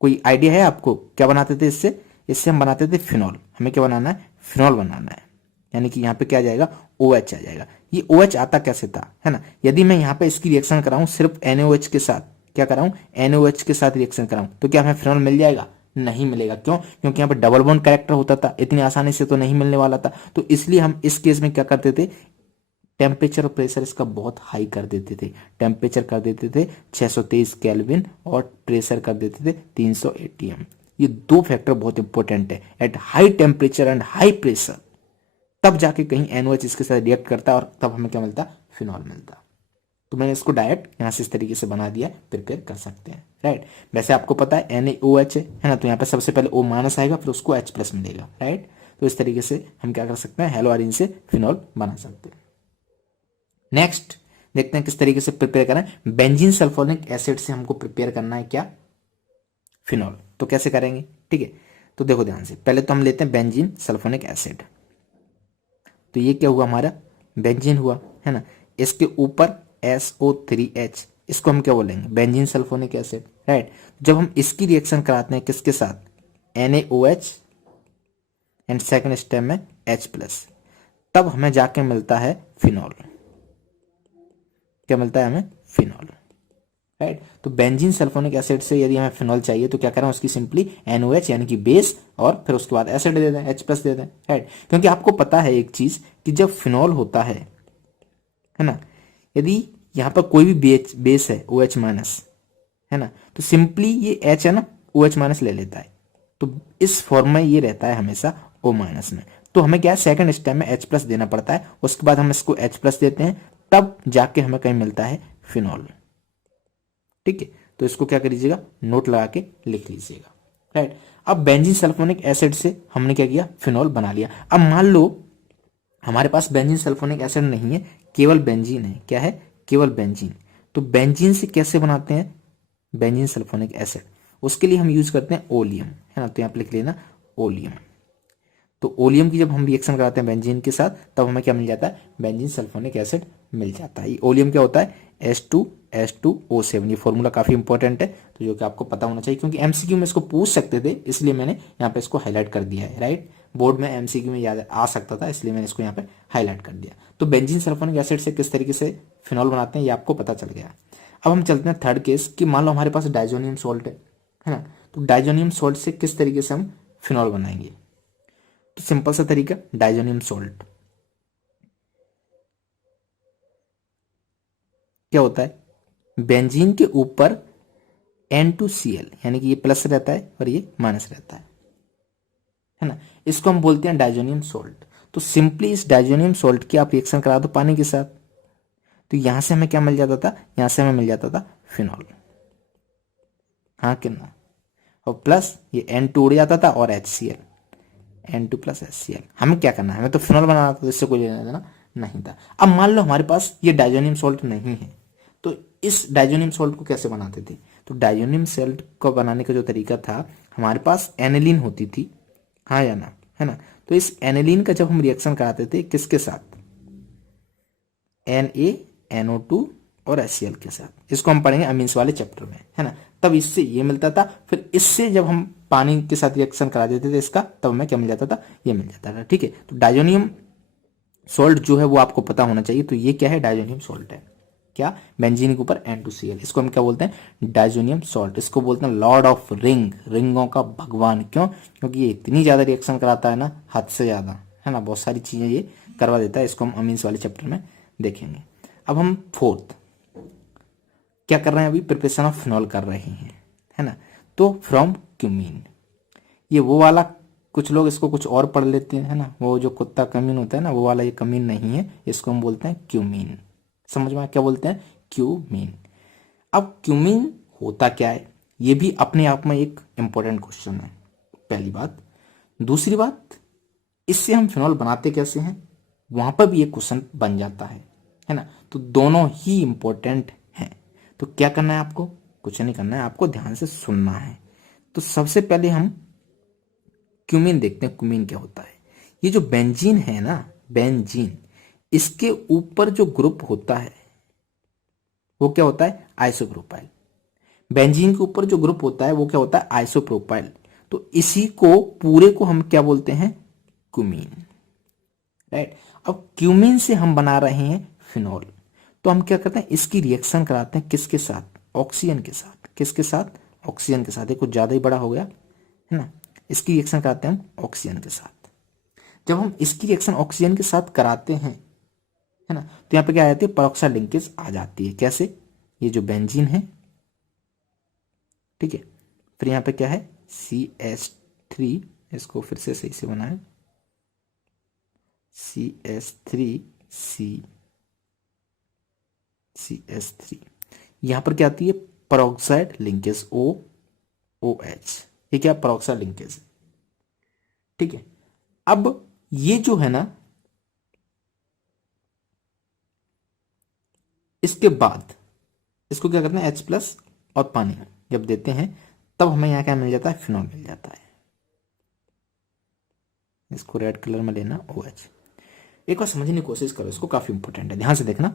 कोई आइडिया है आपको क्या बनाते थे इससे? इससे हम बनाते थे फिनॉल। हमें क्या बनाना है, फिनॉल बनाना है। यानी कि यहाँ पे क्या आ जाएगा, OH आ जाएगा। ये OH आता कैसे था, है ना। यदि मैं यहाँ पे इसकी रिएक्शन कराऊं सिर्फ NaOH के साथ, क्या कराऊं, NaOH के साथ रिएक्शन कराऊं, तो क्या हमें फिनॉल मिल जाएगा? नहीं मिलेगा। क्यों? क्योंकि यहाँ पे डबल बॉन्ड कैरेक्टर होता था, इतनी आसानी से तो नहीं मिलने वाला था। तो इसलिए हम इस केस में क्या करते थे, टेम्परेचर और प्रेशर इसका बहुत हाई कर देते थे। टेम्परेचर कर देते थे 623 केल्विन और प्रेशर कर देते थे 300 ATM। ये दो फैक्टर बहुत इंपॉर्टेंट है। At high temperature and high pressure तब जाके कहीं NOH इसके साथ रिएक्ट करता है और तब हमें क्या मिलता, फिनॉल मिलता। तो मैंने इसको डायरेक्ट यहां से इस तरीके से बना दिया, प्रिपेयर कर सकते हैं, राइट। वैसे आपको पता है NaOH है ना, तो यहाँ पे सबसे पहले O माइनस आएगा, फिर उसको H+ मिलेगा, राइट। तो इस तरीके से हम क्या कर सकते हैं, हेलो अरीन से फिनॉल बना सकते हैं। नेक्स्ट देखते हैं किस तरीके से प्रिपेयर करें। बेंजीन सल्फोनिक एसिड से हमको प्रिपेयर करना है क्या, फिनॉल। तो कैसे करेंगे, ठीक है। तो देखो ध्यान से, पहले तो हम लेते हैं बेंजीन सल्फोनिक एसिड। तो ये क्या हुआ हमारा, बेंजीन हुआ, है ना। इसके ऊपर SO3H, इसको हम क्या बोलेंगे, बेंजीन सल्फोनिक एसिड, राइट। जब हम इसकी रिएक्शन कराते हैं किसके साथ, NaOH एंड सेकंड स्टेप में H+, तब हमें जाके मिलता है फिनॉल। क्या मिलता है हमें, फिनॉल, राइट। तो बेंजीन सल्फोनिक एसिड से यदि हमें फिनॉल चाहिए तो क्या करें, उसकी सिंपली NOH यानी कि बेस और फिर उसके बाद एसिड दे दें, H+ दे दें, राइट। क्योंकि आपको पता है एक चीज कि जब फिनॉल होता है ना, यदि यहाँ पर कोई भी बेस है OH-, है ना, तो सिंपली ये H है ना, OH- ले लेता है। तो इस फॉर्म में ये रहता है हमेशा O- में। तो हमें क्या है, सेकंड स्टेप में H+ देना पड़ता है, उसके बाद हम इसको H+ देते हैं, तब जाके हमें कहीं मिलता है फिनॉल, ठीक है। तो इसको क्या करिएगा, नोट लगा के लिख लीजिएगा, राइट। अब बेंजीन सल्फोनिक एसिड से हमने क्या किया, फिनॉल बना लिया। अब मान लो हमारे पास बेंजीन सल्फोनिक एसिड नहीं है, केवल बेंजीन है। क्या है, केवल बेंजीन। तो बेंजीन से कैसे बनाते हैं बेंजीन सल्फोनिक एसिड, उसके लिए हम यूज करते हैं ओलियम, है ना। तो यहाँ पे लिख लेना ओलियम। तो ओलियम की जब हम रिएक्शन कराते हैं बेंजीन के साथ, तब हमें क्या मिल जाता है, बेंजीन सल्फोनिक एसिड मिल जाता है। ये ओलियम क्या होता है, H2SO7। ये फॉर्मूला काफी इंपॉर्टेंट है, तो जो कि आपको पता होना चाहिए, क्योंकि MCQ में इसको पूछ सकते थे, इसलिए मैंने यहाँ पे इसको हाईलाइट कर दिया है, राइट। बोर्ड में MCQ में याद आ सकता था, इसलिए मैंने इसको यहाँ पे हाईलाइट कर दिया। तो बेंजीन सल्फोनिक एसिड से किस तरीके से फिनॉल बनाते हैं ये आपको पता चल गया। अब हम चलते हैं थर्ड केस कि मान लो हमारे पास डाइजोनियम सॉल्ट है ना। तो डाइजोनियम सॉल्ट से किस तरीके से हम फिनॉल बनाएंगे। तो सिंपल सा तरीका, डाइजोनियम सॉल्ट क्या होता है, बेंजीन के ऊपर N2Cl, यानी कि ये प्लस रहता है और ये माइनस रहता है ना। इसको हम बोलते हैं डाइजोनियम सॉल्ट। तो सिंपली इस डाइजोनियम सॉल्ट की आप रिएक्शन करा दो पानी के साथ, तो यहां से हमें क्या मिल जाता था, यहां से हमें मिल जाता था फिनॉल, हाँ कि ना। और प्लस ये N2 उड़ जाता था और HCl, N2+HCl। हमें क्या करना है, हमें तो फिनॉल बनाना था, तो इससे कोई लेना देना नहीं था। अब मान लो हमारे पास ये डाइजोनियम सॉल्ट नहीं है, तो इस डाइजोनियम सॉल्ट को कैसे बनाते थे। तो डाइजोनियम सॉल्ट को बनाने का जो तरीका था, हमारे पास एनिलीन होती थी, हाँ या ना, है ना। तो इस एनिलीन का जब हम रिएक्शन कराते थे किसके साथ, NaNO2 और HCl के साथ, इसको हम पढ़ेंगे अमीन्स वाले चैप्टर में, है ना। तब इससे ये मिलता था, फिर इससे जब हम पानी के साथ रिएक्शन करा देते थे इसका, तब हमें क्या मिल जाता था, ये मिल जाता था, ठीक है। तो डाइजोनियम सॉल्ट जो है वो आपको पता होना चाहिए। तो ये क्या है, डाइजोनियम सॉल्ट है, क्या, बेंजीन के ऊपर N2Cl। इसको हम क्या बोलते हैं, डाइजोनियम सॉल्ट। इसको बोलते हैं लॉर्ड ऑफ रिंग, रिंगों का भगवान। क्यों, क्योंकि ये इतनी ज्यादा रिएक्शन कराता है ना, हद से ज्यादा, है ना, बहुत सारी चीजें ये करवा देता है। इसको हम अमीन्स वाले चैप्टर में देखेंगे। अब हम फोर्थ क्या कर रहे हैं, अभी प्रिपरेशन ऑफ फिनॉल कर रहे हैं, है ना। तो फ्रॉम क्यूमीन, ये वो वाला, कुछ लोग इसको कुछ और पढ़ लेते हैं, है ना, वो जो कुत्ता कमीन होता है ना, वो वाला ये कमीन नहीं है, इसको हम बोलते हैं क्यूमीन। समझ में क्या बोलते हैं, क्यूमीन। अब क्यूमीन होता क्या है, ये भी अपने आप में एक इंपॉर्टेंट क्वेश्चन है, पहली बात। दूसरी बात, इससे हम फिनॉल बनाते कैसे हैं, वहां पर भी एक क्वेश्चन बन जाता है ना। तो दोनों ही इंपॉर्टेंट हैं। तो क्या करना है आपको, कुछ नहीं करना है, आपको ध्यान से सुनना है। तो सबसे पहले हम क्यूमीन देखते हैं, क्यूमीन क्या होता है। ये जो बेंजीन है ना, बेंजीन, इसके ऊपर जो ग्रुप होता है वो क्या होता है, आइसोप्रोपाइल। बेंजीन के ऊपर जो ग्रुप होता है वो क्या होता है, आइसोप्रोपाइल। तो इसी को पूरे को हम क्या बोलते हैं, क्यूमीन, राइट। अब क्यूमीन से हम बना रहे हैं फिनॉल। तो हम क्या करते हैं, इसकी रिएक्शन कराते हैं किसके साथ, ऑक्सीजन के साथ। किसके साथ, ऑक्सीजन के साथ। ये कुछ ज्यादा ही बड़ा हो गया, है ना। इसकी रिएक्शन कराते हैं हम ऑक्सीजन के साथ। जब हम इसकी रिएक्शन ऑक्सीजन के साथ कराते हैं, है ना, तो यहाँ पे क्या आ जाती है, पेरोक्साइड लिंकेज आ जाती है। कैसे, ये जो बेंजीन है, ठीक है, फिर यहाँ पे क्या है, CH3, इसको फिर से सही से बनाए, CH3 यहां पर क्या आती है, पेरोक्साइड लिंकेज, OH। ये क्या, पेरोक्साइड लिंकेज, ठीक है। अब ये जो है ना, इसके बाद इसको क्या करते हैं, H+ और पानी जब देते हैं तब हमें यहाँ क्या मिल जाता है, फिनॉल मिल जाता है। इसको रेड कलर में लेना, OH। एक बार समझने की कोशिश करो, इसको काफी इंपॉर्टेंट है, ध्यान से देखना।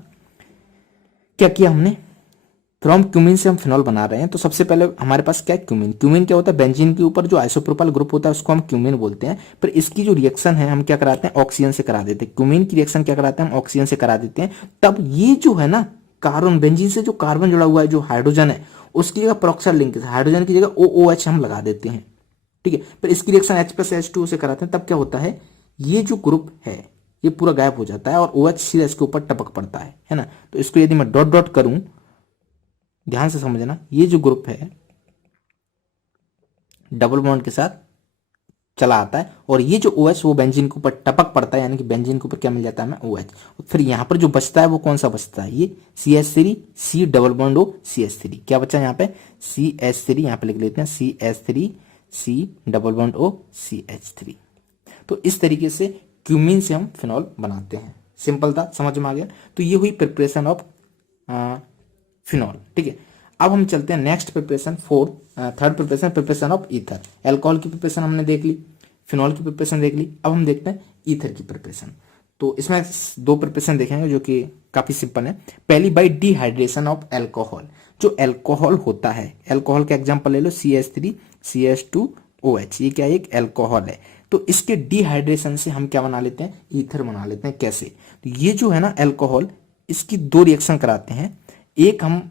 क्या किया हमने, फ्रॉम क्यूमीन से हम फिनॉल बना रहे हैं। तो सबसे पहले हमारे पास क्या है, क्यूमीन। क्यूमीन क्या होता है, बेंजीन के ऊपर जो आइसोप्रोपाइल ग्रुप होता है उसको हम क्यूमीन बोलते हैं। फिर इसकी जो रिएक्शन है हम क्या कराते हैं, ऑक्सीजन से करा देते हैं। क्यूमीन की रिएक्शन क्या कराते हैं, हम ऑक्सीजन से करा देते हैं। तब ये जो है ना, कार्बन, बेंजीन से जो कार्बन जुड़ा हुआ है, जो हाइड्रोजन है, उसकी जगह पेरोक्साइड लिंकेज, हाइड्रोजन की जगह OOH हम लगा देते हैं, ठीक है। फिर इसकी रिएक्शन H+H2 से कराते हैं, तब क्या होता है, ये जो ग्रुप है ये पूरा गायब हो जाता है और OH सीधा इसके ऊपर टपक पड़ता है ना। तो इसको यदि मैं डॉट डॉट करूं, ध्यान से समझना, ये जो ग्रुप है डबल बॉन्ड के साथ चला आता है और ये जो OH वो बेंजीन के ऊपर टपक पड़ता है, यानी कि बेंजीन के ऊपर क्या मिल जाता है हमें, OH। फिर यहां पर जो बचता है वो कौन सा बचता है, ये CH3, C double bond O CH3। क्या बचा यहाँ पे, CH3, यहाँ पे लिख लेते हैं CH3, C double bond O CH3। तो इस तरीके से क्यूमीन से हम फिनॉल बनाते हैं। सिंपल था, समझ में आ गया। तो ये हुई प्रिपरेशन ऑफ फिनॉल, ठीक है। अब हम चलते हैं next preparation, third preparation, preparation of ether. Alcohol की प्रिपरेशन हमने देख ली, फिनॉल की प्रिपरेशन देख ली। अब हम देखते हैं ईथर की प्रिपरेशन। तो इसमें दो प्रिपरेशन देखेंगे जो कि काफी सिंपल है। पहली, बाई डिहाइड्रेशन ऑफ अल्कोहल। जो अल्कोहल होता है, अल्कोहल का एग्जांपल ले लो, CH3 CH2OH, ये क्या है, एक अल्कोहल है। तो इसके डिहाइड्रेशन से हम क्या बना लेते हैं, ईथर बना लेते हैं। कैसे, तो ये जो है ना अल्कोहल, इसकी दो रिएक्शन कराते हैं। एक हम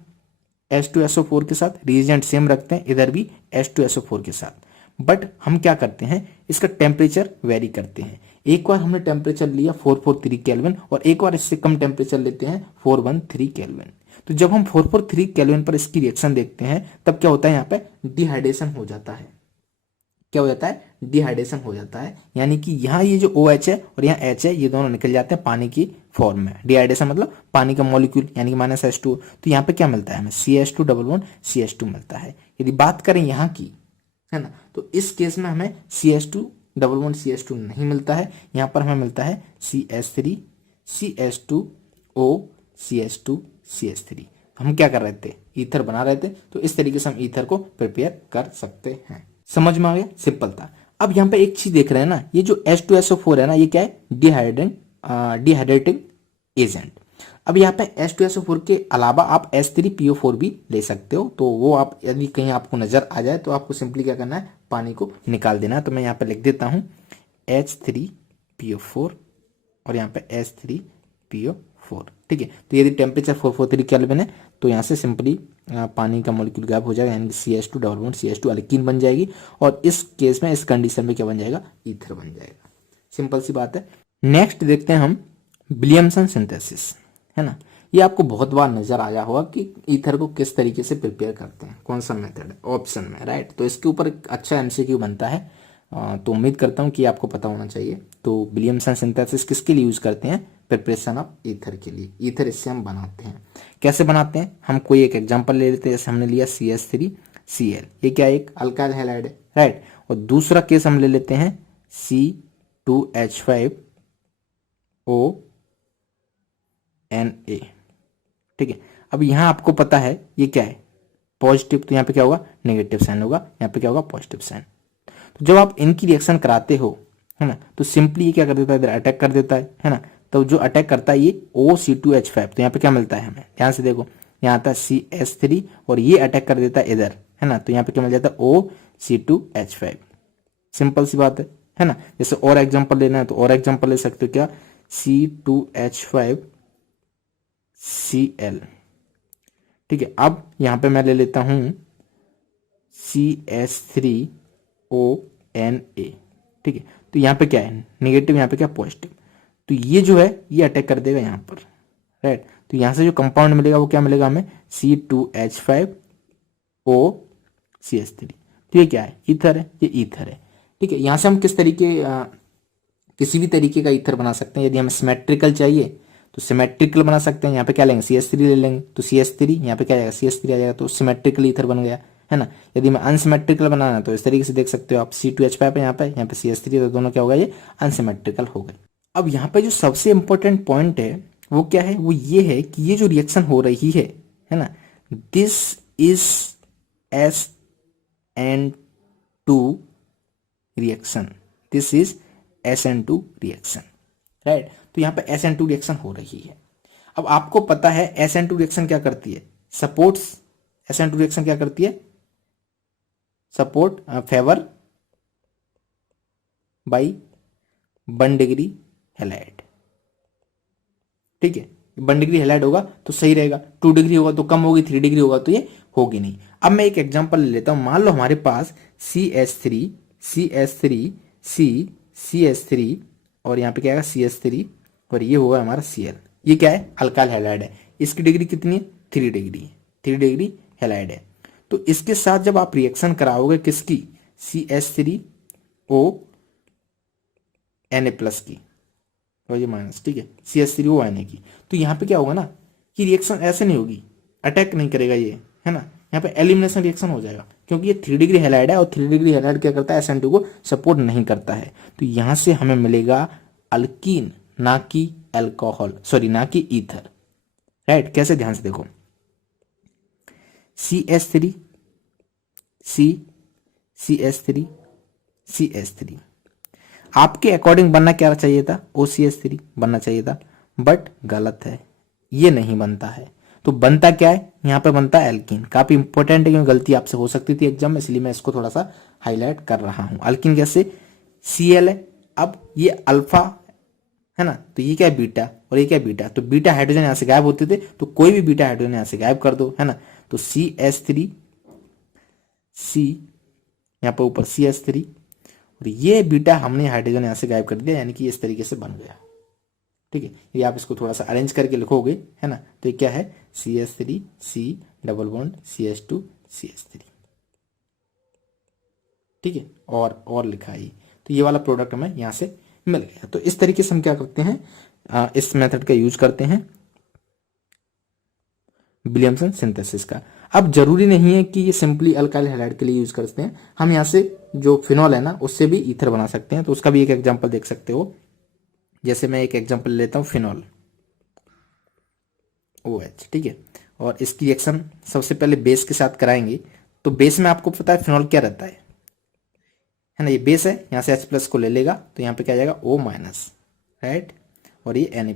H2SO4 के साथ रिएजेंट सेम रखते हैं, इधर भी H2SO4 के साथ, बट हम क्या करते हैं, इसका टेम्परेचर वेरी करते हैं। एक बार हमने टेम्परेचर लिया 443 केल्विन और एक बार इससे कम टेम्परेचर लेते हैं 413 केल्विन। तो जब हम 443 केल्विन पर इसकी रिएक्शन देखते हैं तब क्या होता है, यहाँ पे डिहाइड्रेशन हो जाता है। क्या हो जाता है, डिहाइड्रेशन हो जाता है, यानी कि यहाँ ये जो OH है और यहाँ H है, ये दोनों निकल जाते हैं पानी की फॉर्म में। डिहाइड्रेशन मतलब पानी का मॉलिक्यूल, यानी कि -H2। तो यहाँ पे क्या मिलता है हमें, CH2 डबल बॉन्ड CH2 मिलता है। यदि बात करें यहाँ की, है ना, तो इस केस में हमें CH2 डबल बॉन्ड CH2 नहीं मिलता है, यहाँ पर हमें मिलता है CH3 CH2O CH2 CH3। हम क्या कर रहे थे, ईथर बना रहे थे। तो इस तरीके से हम ईथर को प्रिपेयर कर सकते हैं। समझ में आ गया, सिंपल था। अब यहाँ पे एक चीज देख रहे हैं ना, ये जो H2SO4 है ना, ये क्या है, डिहाइड्रेटिंग एजेंट। अब यहाँ पे H2SO4 के अलावा आप H3PO4 भी ले सकते हो। तो वो आप, यदि कहीं आपको नजर आ जाए तो आपको सिंपली क्या करना है, पानी को निकाल देना है। तो मैं यहाँ पे लिख देता हूँ H3PO4 और यहाँ पे H3PO4, ठीक है। तो यदि टेम्परेचर 443 केल्विन है तो यहाँ से सिंपली पानी का मॉलिक्यूल गैप हो जाएगा, यानी कि CH2 double bond CH2 alkyne बन जाएगी। और इस केस में, इस कंडीशन में क्या बन जाएगा, ईथर बन जाएगा। सिंपल सी बात है। नेक्स्ट देखते हैं हम विलियमसन सिंथेसिस, है ना। ये आपको बहुत बार नजर आया होगा कि ईथर को किस तरीके से प्रिपेयर करते हैं, कौन सा मेथड है ऑप्शन में, राइट। तो इसके ऊपर एक अच्छा एमसीक्यू बनता है, तो उम्मीद करता हूँ कि आपको पता होना चाहिए। तो विलियमसन सिंथेसिस किसके लिए यूज करते हैं, प्रिपरेशन ऑफ ईथर के लिए। ईथर इससे हम बनाते हैं। कैसे बनाते हैं, हम कोई एक एग्जांपल ले लेते हैं, जैसे हमने लिया CH3Cl, ये क्या है, एक अल्काइल हैलाइड है, राइट। और दूसरा केस हम ले लेते हैं C2H5ONa, ठीक है। अब यहां आपको पता है ये क्या है, पॉजिटिव, तो यहाँ पे क्या होगा, नेगेटिव साइन होगा, यहाँ पे क्या होगा, पॉजिटिव साइन। तो जब आप इनकी रिएक्शन कराते हो, है ना, तो सिंपली ये क्या कर देता है, इधर अटैक कर देता है ना। तो जो अटैक करता है ये OC2H5, तो यहाँ पे क्या मिलता है हमें, ध्यान से देखो, यहाँ आता है CH3 और ये अटैक कर देता है इधर, है ना। तो यहाँ पे क्या मिल जाता है, OC2H5। सिंपल सी बात है ना। जैसे और एग्जांपल लेना है तो और एग्जांपल ले सकते हो, क्या, C2H5Cl, ठीक है। अब यहां पे मैं ले लेता हूं CH3ONa, ठीक है। तो यहाँ पे क्या है, नेगेटिव, यहाँ पे क्या, पॉजिटिव। तो ये जो है ये अटैक कर देगा यहाँ पर, राइट। तो यहाँ से जो कंपाउंड मिलेगा वो क्या मिलेगा हमें, C2H5OCH3। तो ये क्या है, ईथर है, ये ईथर है, ठीक है। यहाँ से हम किसी भी तरीके का ईथर बना सकते हैं। यदि हमें सिमेट्रिकल चाहिए तो सिमेट्रिकल बना सकते हैं। यहाँ पे क्या लेंगे, CH3 ले लेंगे, तो CH3 यहाँ पे क्या आएगा, CH3 आ जाएगा, तो सिमेट्रिकल ईथर बन गया, है ना। यदि मैं अनसिमेट्रिकल बनाना है तो इस तरीके से देख सकते हो आप, C2H5 है यहाँ पे CH3, तो दोनों क्या होगा, ये अनसिमेट्रिकल हो गए। अब यहाँ पे जो सबसे इंपॉर्टेंट पॉइंट है वो क्या है, वो ये है कि ये जो रिएक्शन हो रही है ना, this is SN2 reaction, this is SN2 reaction, right. तो यहाँ पे SN2 रिएक्शन हो रही है। अब आपको पता है SN2 रिएक्शन क्या करती है, सपोर्ट्स, SN2 रिएक्शन क्या करती है, support favour by 1 degree halide, ठीक है। 1 डिग्री हैलाइड होगा तो सही रहेगा, 2 डिग्री होगा तो कम होगी, 3 डिग्री होगा तो ये होगी नहीं। अब मैं एक एग्जांपल ले लेता हूं, मान लो हमारे पास CH3 CH3 CH3 और यहाँ पे क्या आएगा, CH3 और ये होगा हमारा Cl। ये क्या है, अल्काइल हैलाइड है, इसकी डिग्री कितनी है, 3 डिग्री, 3 डिग्री हैलाइड है। तो इसके साथ जब आप रिएक्शन कराओगे किसकी, CH3ONa+ की, और ये माइनस, ठीक है, CH3ONa की, तो यहाँ पे क्या होगा ना कि रिएक्शन ऐसे नहीं होगी, अटैक नहीं करेगा ये, है ना। यहाँ पे एलिमिनेशन रिएक्शन हो जाएगा, क्योंकि ये 3 डिग्री हैलाइड है और 3 डिग्री हैलाइड क्या करता है, SN2 को सपोर्ट नहीं करता है। तो यहां से हमें मिलेगा अल्कीन, ना कि एल्कोहल, सॉरी ना कि ईथर, राइट। कैसे, ध्यान से देखो, CH3 CH3 CH3, आपके अकॉर्डिंग बनना क्या चाहिए था, OCH3 बनना चाहिए था, बट गलत है, ये नहीं बनता है। तो बनता क्या है, यहाँ पे बनता है एल्कीन। काफी इंपॉर्टेंट है, क्योंकि गलती आपसे हो सकती थी एग्जाम में, इसलिए मैं इसको थोड़ा सा हाईलाइट कर रहा हूं। अल्कीन कैसे, Cl है, अब ये अल्फा है ना, तो ये क्या है, बीटा, और ये क्या है, बीटा। तो बीटा हाइड्रोजन यहां से गायब होते थे, तो कोई भी बीटा हाइड्रोजन यहां से गायब कर दो, है ना। तो CH3 C, यहाँ पर ऊपर CH3, और ये बीटा हमने हाइड्रोजन यहां से गायब कर दिया, यानी कि इस तरीके से बन गया, ठीक है। ये आप इसको थोड़ा सा अरेंज करके लिखोगे, है ना, तो ये क्या है, CH3 C double bond CH2 CH3, ठीक है। और लिखा है, तो ये वाला प्रोडक्ट हमें यहां से मिल गया। तो इस तरीके से हम क्या करते हैं, इस मेथड का यूज करते हैं विलियमसन सिंथेसिस का। अब जरूरी नहीं है कि ये सिंपली अल्काइल हैलाइड के लिए यूज करते हैं, हम यहाँ से जो फिनॉल है ना उससे भी ईथर बना सकते हैं। तो उसका भी एक एग्जांपल देख सकते हो, जैसे मैं एक एग्जांपल लेता हूँ, फिनॉल OH, ठीक है। और इसकी रिएक्शन सबसे पहले बेस के साथ कराएंगे। तो बेस में आपको पता है फिनॉल क्या रहता है ना, ये बेस है, यहाँ से H+ को ले लेगा, तो यहाँ पे क्या आ जाएगा, O-, राइट, और ये Na+,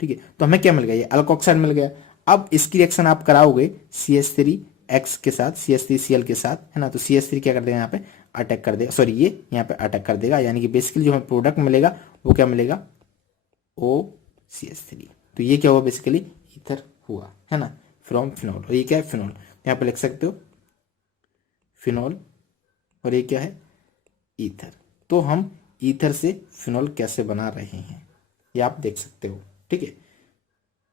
ठीक है। तो हमें क्या मिल गया, ये अल्कोक्साइड मिल गया। अब इसकी रिएक्शन आप कराओगे CH3X के साथ, CH3Cl के साथ, है ना। तो CH3 क्या कर देगा, यहाँ पे अटैक कर देगा, सॉरी ये यहाँ पे अटैक कर देगा, यानी कि बेसिकली जो हमें प्रोडक्ट मिलेगा वो क्या मिलेगा, OCH3। तो ये क्या हुआ, बेसिकली ईथर हुआ, है ना, फ्रॉम फिनॉल। और ये क्या है, फिनॉल, यहाँ पे लिख सकते हो फिनॉल, और ये क्या है, ईथर। तो हम ईथर से फिनॉल कैसे बना रहे हैं ये आप देख सकते हो। ठीक है,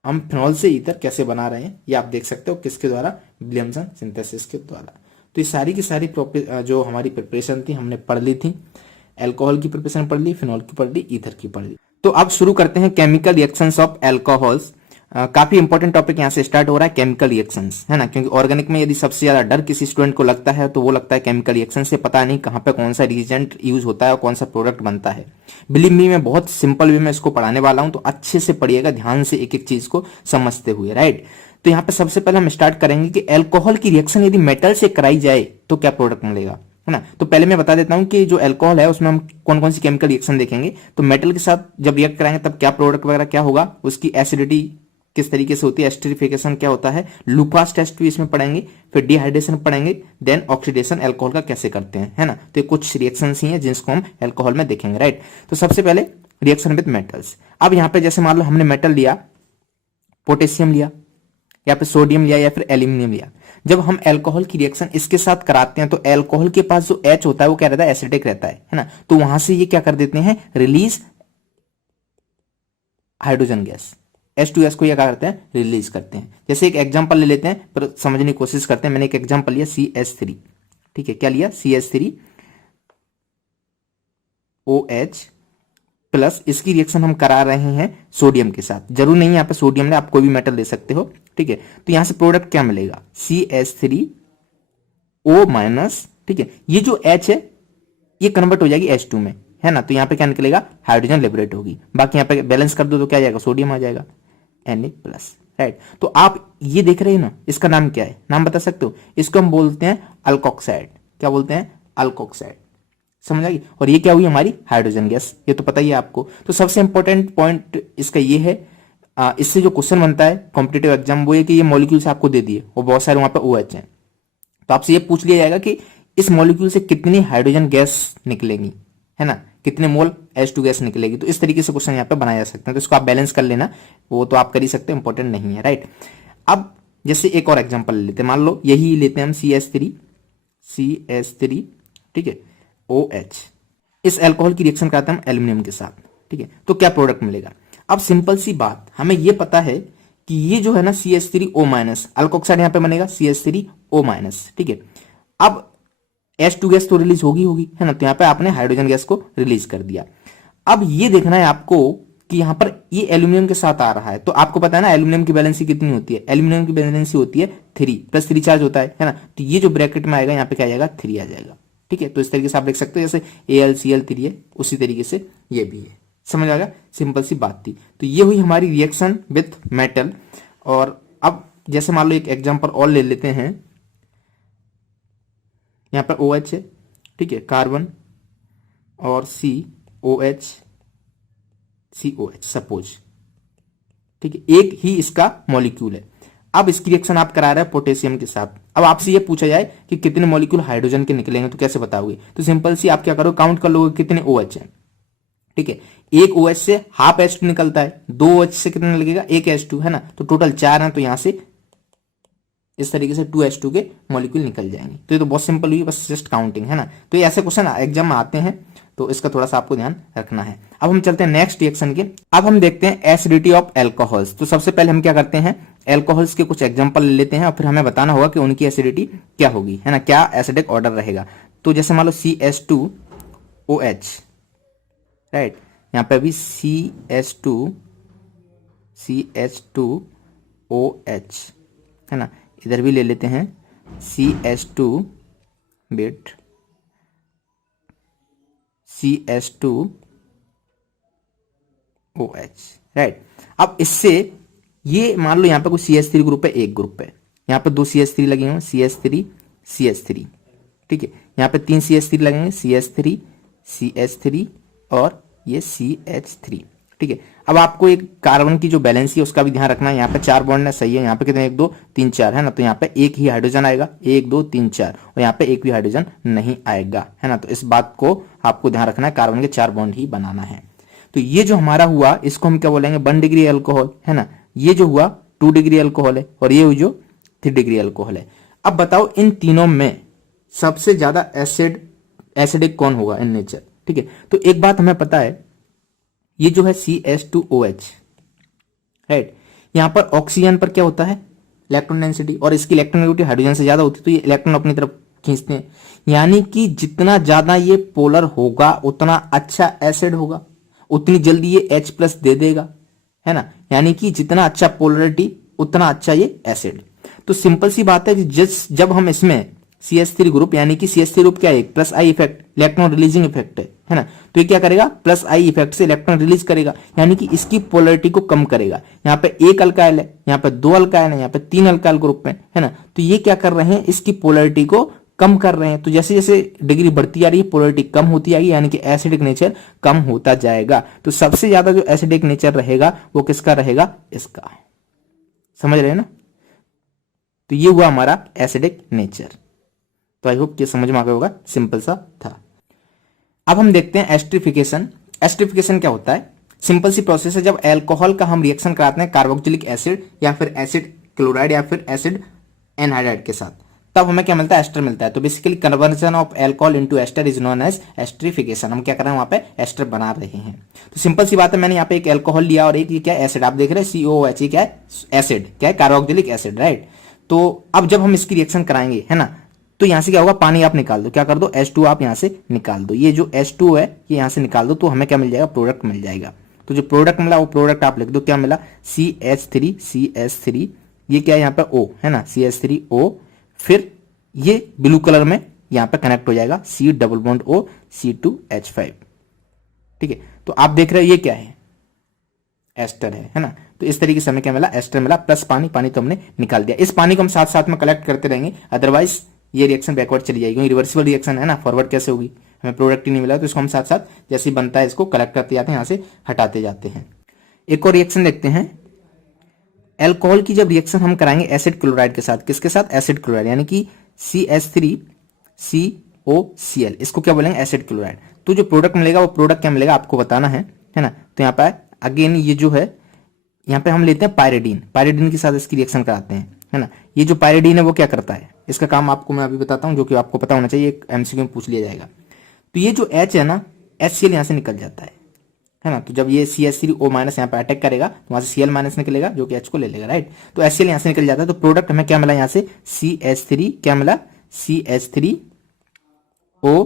हम फिनॉल से ईथर कैसे बना रहे हैं ये आप देख सकते हो, किसके द्वारा, विलियमसन सिंथेसिस के द्वारा। तो ये सारी की सारी जो हमारी प्रिपरेशन थी हमने पढ़ ली थी। एल्कोहल की प्रिपरेशन पढ़ ली, फिनॉल की पढ़ ली, ईथर की पढ़ ली। तो अब शुरू करते हैं केमिकल रिएक्शंस ऑफ एल्कोहल्स। काफी इंपॉर्टेंट टॉपिक यहाँ से स्टार्ट हो रहा है, केमिकल रिएक्शंस, है ना। क्योंकि ऑर्गेनिक में यदि सबसे ज्यादा डर किसी स्टूडेंट को लगता है तो वो लगता है केमिकल रिएक्शन से, पता नहीं कहाँ पे कौन सा रिएजेंट यूज होता है और कौन सा प्रोडक्ट बनता है। बिलीव मी, मैं बहुत सिंपल वे में इसको पढ़ाने वाला हूं, तो अच्छे से पढ़िएगा, ध्यान से एक एक चीज को समझते हुए, राइट। तो यहाँ पे सबसे पहले हम स्टार्ट करेंगे कि एल्कोहल की रिएक्शन यदि मेटल से कराई जाए तो क्या प्रोडक्ट मिलेगा, है ना। तो पहले मैं बता देता हूं कि जो एल्कोहल है उसमें हम कौन कौन सी केमिकल रिएक्शन देखेंगे। तो मेटल के साथ जब रिएक्ट कराएंगे तब क्या प्रोडक्ट वगैरह क्या होगा, उसकी एसिडिटी किस तरीके से होती है, एस्टरिफिकेशन क्या होता है, लुकास टेस्ट भी इसमें पढ़ेंगे, फिर डिहाइड्रेशन पढ़ेंगे, देन ऑक्सीडेशन एल्कोहल का कैसे करते हैं, है ना। तो ये कुछ रिएक्शंस ही हैं जिसको हम एल्कोहल में देखेंगे, राइट। तो सबसे पहले रिएक्शन विद मेटल्स। अब यहाँ पे जैसे मान लो हमने मेटल लिया, पोटेशियम लिया या फिर सोडियम लिया या फिर एल्यूमिनियम लिया। जब हम एल्कोहल की रिएक्शन इसके साथ कराते हैं तो एल्कोहल के पास जो H होता है वो क्या रहता है, एसिडिक रहता है ना। तो वहां से ये क्या कर देते हैं, रिलीज हाइड्रोजन गैस, H2S को ये क्या करते हैं, रिलीज करते हैं। जैसे एक एग्जांपल ले लेते हैं पर समझने की कोशिश करते हैं। मैंने एक एग्जांपल लिया CH3, ठीक है, क्या लिया, CH3OH प्लस, इसकी रिएक्शन हम करा रहे हैं सोडियम के साथ। जरूर नहीं यहाँ पे सोडियम ले, आप कोई भी मेटल दे सकते हो, ठीक है। तो यहां से प्रोडक्ट क्या मिलेगा, CH3O-, ठीक है। ये जो H है ये कन्वर्ट हो जाएगी H2 में, है ना। तो यहाँ पे क्या निकलेगा, हाइड्रोजन लिबरेट होगी। बाकी यहाँ पे बैलेंस कर दो तो क्या आ जाएगा, सोडियम आ जाएगा, Na+, राइट। तो आप ये देख रहे हो ना, इसका नाम क्या है, नाम बता सकते हो, इसको हम बोलते हैं अल्कोक्साइड। क्या बोलते हैं, अल्कोक्साइड, समझ आ गई। और ये क्या हुई, हमारी हाइड्रोजन गैस, ये तो पता ही है आपको। तो सबसे इंपॉर्टेंट पॉइंट इसका ये है, इससे जो क्वेश्चन बनता है कॉम्पिटेटिव एग्जाम वो है कि ये मॉलिक्यूल्स आपको दे दिए और बहुत सारे वहां पे OH हैं, तो आपसे ये पूछ लिया जाएगा कि इस मॉलिक्यूल से कितनी हाइड्रोजन गैस निकलेगी, है ना, कितने मोल H2 गैस निकलेगी। तो इस तरीके से क्वेश्चन यहाँ पे बनाया जा सकते हैं। तो इसको आप बैलेंस कर लेना, वो तो आप कर ही सकते हैं, इंपॉर्टेंट नहीं है, राइट। अब जैसे एक और एग्जांपल ले लेते हैं, मान लो यही लेते हैं हम CH3, ठीक है, OH। इस अल्कोहल की रिएक्शन कराते हैं हम एल्यूमिनियम के साथ, ठीक है। तो क्या प्रोडक्ट मिलेगा। अब सिंपल सी बात, हमें ये पता है कि ये जो है ना CH3O-, अल्कोक्साइड यहाँ पे बनेगा CH3O-, ठीक है। अब H2 गैस तो रिलीज होगी, है ना। तो यहाँ पे आपने हाइड्रोजन गैस को रिलीज कर दिया। अब ये देखना है आपको कि यहाँ पर ये एल्यूमिनियम के साथ आ रहा है, तो आपको पता है ना एल्यूमिनियम की वैलेंसी कितनी होती है, एल्यूमिनियम की वैलेंसी होती है 3 + 3 चार्ज होता है ना। तो ये जो ब्रैकेट में आएगा यहाँ पे क्या आ जाएगा, 3 आ जाएगा, ठीक है। तो इस तरीके से आप देख सकते हो, जैसे AlCl3 है उसी तरीके से ये भी है, समझ आ गया, सिंपल सी बात थी। तो ये हुई हमारी रिएक्शन विथ मेटल। और अब जैसे मान लो एक एग्जांपल और ले लेते हैं, यहाँ पर OH है, ठीक है, कार्बन और COH सपोज, ठीक है, एक ही इसका मॉलिक्यूल है। अब इसकी रिएक्शन आप करा रहे हैं पोटेशियम के साथ। अब आपसे ये पूछा जाए कि कितने मॉलिक्यूल हाइड्रोजन के निकलेंगे, तो कैसे बताओगे। तो सिंपल सी आप क्या करो, काउंट कर लोगे कितने OH हैं, ठीक है। एक OH से हाफ H2 निकलता है, 2 OH से कितना लगेगा, एक H2, है ना। तो टोटल 4 है, तो यहां से इस तरीके से 2H2 के मॉलिक्यूल निकल जाएंगे। तो ये तो बहुत सिंपल हुई, बस जस्ट काउंटिंग, है ना। तो ये ऐसे क्वेश्चन एग्जाम में आते हैं, तो इसका थोड़ा सा आपको ध्यान रखना है। अब हम चलते हैं नेक्स्ट रिएक्शन के। अब हम देखते हैं एसिडिटी ऑफ एल्कोहल्स। तो सबसे पहले हम क्या करते हैं, एल्कोहल्स के कुछ एग्जांपल ले लेते हैं और फिर हमें बताना होगा कि उनकी एसिडिटी क्या होगी, है ना, क्या एसिडिक ऑर्डर रहेगा। तो जैसे मान लो CH2OH, राइट, यहाँ पे अभी CH2OH, है ना। इधर भी ले लेते हैं CH2 बिट CH2OH, राइट। अब इससे ये मान लो यहाँ पे कोई CH3 ग्रुप है, एक ग्रुप है, यहाँ पे 2 CH3 लगे हुए, CH3 ठीक है। यहाँ पे 3 CH3 लगेंगे, CH3 और ये CH3, ठीक है। अब आपको एक कार्बन की जो बैलेंस है उसका भी ध्यान रखना है। यहाँ पे 4 बॉन्ड है, सही है। यहाँ पे कितने, 1 2 3 4, है ना। तो यहाँ पे एक ही हाइड्रोजन आएगा, 1 2 3 4, और यहाँ पे एक भी हाइड्रोजन नहीं आएगा, है ना। तो इस बात को आपको ध्यान रखना है, कार्बन के 4 बॉन्ड ही बनाना है। तो ये जो हमारा हुआ इसको हम क्या बोलेंगे, 1 डिग्री अल्कोहल, है ना। ये जो हुआ 2 डिग्री अल्कोहल है, और ये हुई जो 3 डिग्री अल्कोहल है। अब बताओ इन तीनों में सबसे ज्यादा एसिडिक कौन होगा इन नेचर, ठीक है। तो एक बात हमें पता है, ये जो है CH2OH, राइट, यहां पर ऑक्सीजन पर क्या होता है, इलेक्ट्रॉन डेंसिटी, और इसकी इलेक्ट्रॉन नेगेटिविटी हाइड्रोजन से ज्यादा होती है, तो ये इलेक्ट्रॉन अपनी तरफ खींचते हैं। यानी कि जितना ज्यादा ये पोलर होगा उतना अच्छा एसिड होगा, उतनी जल्दी ये H+ दे देगा, है ना। यानी कि जितना अच्छा पोलरिटी उतना अच्छा ये एसिड। तो सिंपल सी बात है कि जब हम इसमें CH3 ग्रुप, यानी कि CH3 ग्रुप क्या है, plus I effect, electron releasing effect है ना, तो ये क्या करेगा, प्लस आई इफेक्ट से इलेक्ट्रॉन रिलीज करेगा, यानी कि इसकी पोलरिटी को कम करेगा। यहाँ पे एक अल्काइल है, यहाँ पे 2 अल्काइल है, यहाँ पे 3 अल्काइल ग्रुप है ना, तो ये क्या कर रहे हैं, इसकी पोलरिटी को कम कर रहे हैं। तो जैसे जैसे डिग्री बढ़ती आ रही है पोलरिटी कम होती आएगी, यानी कि एसिडिक नेचर कम होता जाएगा। तो सबसे ज्यादा जो एसिडिक नेचर रहेगा वो किसका रहेगा, इसका। समझ रहे हैं ना। तो ये हुआ हमारा एसिडिक नेचर। तो आई होप ये समझ में आ गया होगा, सिंपल सा था। अब हम देखते हैं एस्टरिफिकेशन। एस्टरिफिकेशन क्या होता है, सिंपल सी प्रोसेस है, जब अल्कोहल का हम रिएक्शन कराते हैं कार्बोक्सिलिक एसिड या फिर एसिड क्लोराइड या फिर एसिड एनहाइड्राइड के साथ, तब हमें क्या मिलता है, एस्टर मिलता है। तो basically conversion of alcohol into ester is known as esterification. हम क्या कर रहे हैं, वहां पे एस्टर बना रहे हैं। तो सिंपल सी बात है, मैंने यहाँ पे एक अल्कोहल लिया और एक ये क्या एसिड, आप देख रहे हैं COOH, ये क्या है, एसिड, क्या है, कार्बोक्सिलिक एसिड, राइट। तो अब जब हम इसकी रिएक्शन कराएंगे, है ना, तो यहां से क्या होगा, पानी आप निकाल दो, क्या कर दो, H2 आप यहां से निकाल दो, ये जो H2 है ये यहां से निकाल दो, तो हमें क्या मिल जाएगा, प्रोडक्ट मिल जाएगा। तो जो प्रोडक्ट मिला वो प्रोडक्ट आप लिख दो, क्या मिला, CH3, ये क्या है यहाँ पे O है ना, CH3O, फिर ये ब्लू कलर में यहां पे कनेक्ट हो जाएगा C double bond O C2H5, ठीक है। तो आप देख रहे हैं ये क्या है, एस्टर है ना। तो इस तरीके से हमें क्या मिला, एस्टर मिला, प्लस पानी, पानी तो हमने निकाल दिया। इस पानी को हम साथ साथ में कलेक्ट करते रहेंगे, अदरवाइज ये रिएक्शन बैकवर्ड चली जाएगी, रिवर्सिबल रिएक्शन है ना, फॉरवर्ड कैसे होगी, हमें प्रोडक्ट ही नहीं मिला। तो इसको हम साथ साथ जैसे ही बनता है इसको कलेक्ट करते जाते हैं, यहां से हटाते जाते हैं। एक और रिएक्शन देखते हैं, एल्कोहल की जब रिएक्शन हम कराएंगे एसिड क्लोराइड के साथ, किसके साथ, एसिड क्लोराइड, यानी कि CH3COCl, इसको क्या बोलेंगे, एसिड क्लोराइड। तो जो प्रोडक्ट मिलेगा वो प्रोडक्ट क्या मिलेगा आपको बताना है ना। तो यहाँ पे अगेन ये जो है, यहाँ पे हम लेते हैं पायरिडीन, पायरिडीन के साथ इसकी रिएक्शन कराते हैं, है ना। ये जो पायरिडीन है वो क्या करता है, इसका काम आपको मैं अभी बताता हूँ, जो कि आपको पता होना चाहिए, एक MCQ में पूछ लिया जाएगा। तो ये जो H है ना, HCl यहाँ से निकल जाता है ना। तो जब ये CH3O- यहाँ पे अटैक करेगा तो वहां से Cl- निकलेगा, जो कि H को ले लेगा, राइट। तो HCl यहाँ से निकल जाता है। तो प्रोडक्ट हमें क्या मिला यहाँ से, CH3, क्या मिला, CH3O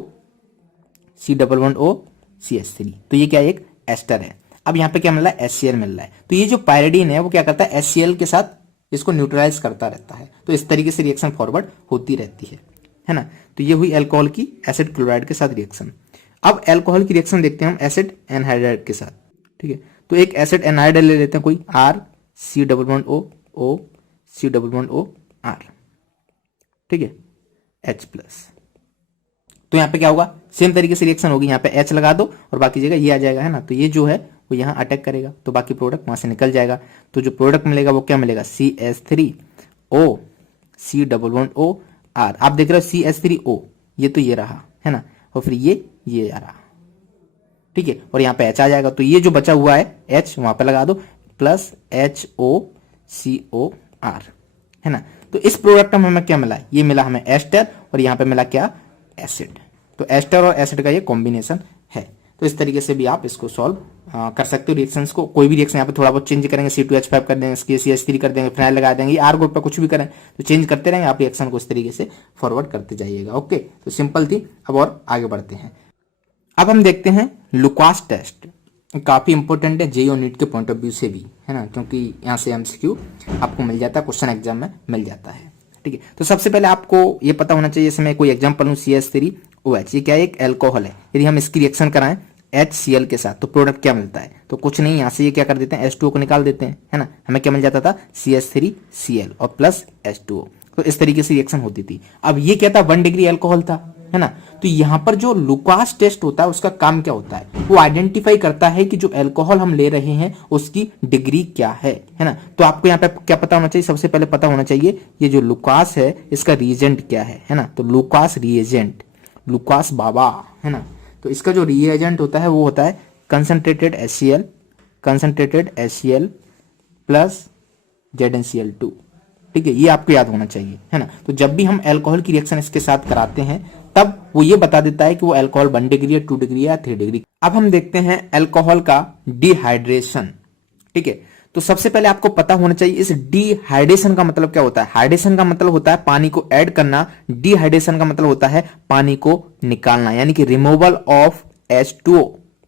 C double bond O CH3। तो ये क्या एक एस्टर है। अब यहाँ पे क्या मिल रहा है, HCl मिल रहा है। तो ये जो पायरिडीन है वो क्या करता है, HCl के साथ इसको न्यूट्रलाइज करता रहता है। तो इस तरीके से रिएक्शन फॉरवर्ड होती रहती है ना। तो ये हुई अल्कोहल की एसिड क्लोराइड के साथ रिएक्शन। अब अल्कोहल की रिएक्शन देखते हैं हम एसिड एनहाइड्राइड के साथ, ठीक है। तो एक एसिड एनहाइड्राइड ले लेते हैं कोई, RC double bond O C double bond O R, ठीक है, H+। तो यहाँ पे क्या होगा, सेम तरीके से रिएक्शन होगी, यहाँ पे H लगा दो और बाकी जगह ये आ जाएगा, है ना। तो ये जो है वो यहाँ अटैक करेगा, तो बाकी प्रोडक्ट वहां से निकल जाएगा। तो जो प्रोडक्ट मिलेगा वो क्या मिलेगा, CH3O C double bond O R। आप देख रहे हो CH3O, ये तो ये रहा, है ना, और फिर ये आ रहा, ठीक है, और यहाँ पे H आ जाएगा। तो ये जो बचा हुआ है H वहां पे लगा दो, प्लस HOCOR, है ना। तो इस प्रोडक्ट में हमें क्या मिला, ये मिला हमें एस्टर, और यहाँ पे मिला क्या, एसिड। तो एस्टर और एसिड का ये कॉम्बिनेशन है। तो इस तरीके से भी आप इसको सॉल्व कर सकते हो रिएक्शंस को। कोई भी रिएक्शन यहाँ पे थोड़ा बहुत चेंज करेंगे, C2H5 कर देंगे, CH3 कर देंगे, फिनाइल लगा देंगे, R ग्रुप पर कुछ भी करें तो चेंज करते रहेंगे आप रिएक्शन को, इस तरीके से फॉरवर्ड करते जाइएगा। ओके, तो सिंपल थी। अब और आगे बढ़ते हैं। अब हम देखते हैं लुकास टेस्ट, काफी इंपॉर्टेंट है JEE और नीट के पॉइंट ऑफ व्यू से भी, है ना, क्योंकि यहाँ से MCQ आपको मिल जाता है, क्वेश्चन एग्जाम में मिल जाता है, ठीक है। तो सबसे पहले आपको ये पता होना चाहिए, इसमें कोई एग्जांपल लूं, CH3OH, ये क्या है, एक एल्कोहल है। यदि हम इसकी रिएक्शन कराएं HCl के साथ तो प्रोडक्ट क्या मिलता है, तो कुछ नहीं, यहाँ से ये क्या कर देते हैं, H2O को निकाल देते हैं, है ना। हमें क्या मिल जाता था, CH3Cl और प्लस H2O। तो इस तरीके से रिएक्शन होती थी। अब ये क्या था, 1 डिग्री एल्कोहल था, है ना। तो यहाँ पर जो लुकास टेस्ट होता है उसका काम क्या होता है, वो आइडेंटिफाई करता है कि जो अल्कोहल हम ले रहे हैं उसकी डिग्री क्या है ना। तो आपको यहाँ पे क्या पता होना चाहिए, सबसे पहले पता होना चाहिए ये जो लुकास है इसका रिएजेंट क्या है ना। तो लुकास रिएजेंट, लुकास बाबा, है ना। तो इसका जो रिएजेंट होता है वो होता है कंसंट्रेटेड HCl प्लस ZnCl2, ठीक है। ये आपको याद होना चाहिए, है ना। तो जब भी हम अल्कोहल की रिएक्शन इसके साथ कराते हैं तब वो ये बता देता है कि वो अल्कोहल 1 डिग्री या 2 डिग्री या 3 डिग्री। अब हम देखते हैं अल्कोहल का डिहाइड्रेशन। ठीक है, तो सबसे पहले आपको पता होना चाहिए इस डिहाइड्रेशन का मतलब क्या होता है। हाइड्रेशन का मतलब होता है पानी को ऐड करना, डिहाइड्रेशन का मतलब होता है पानी को निकालना, यानी कि रिमूवल ऑफ H2O,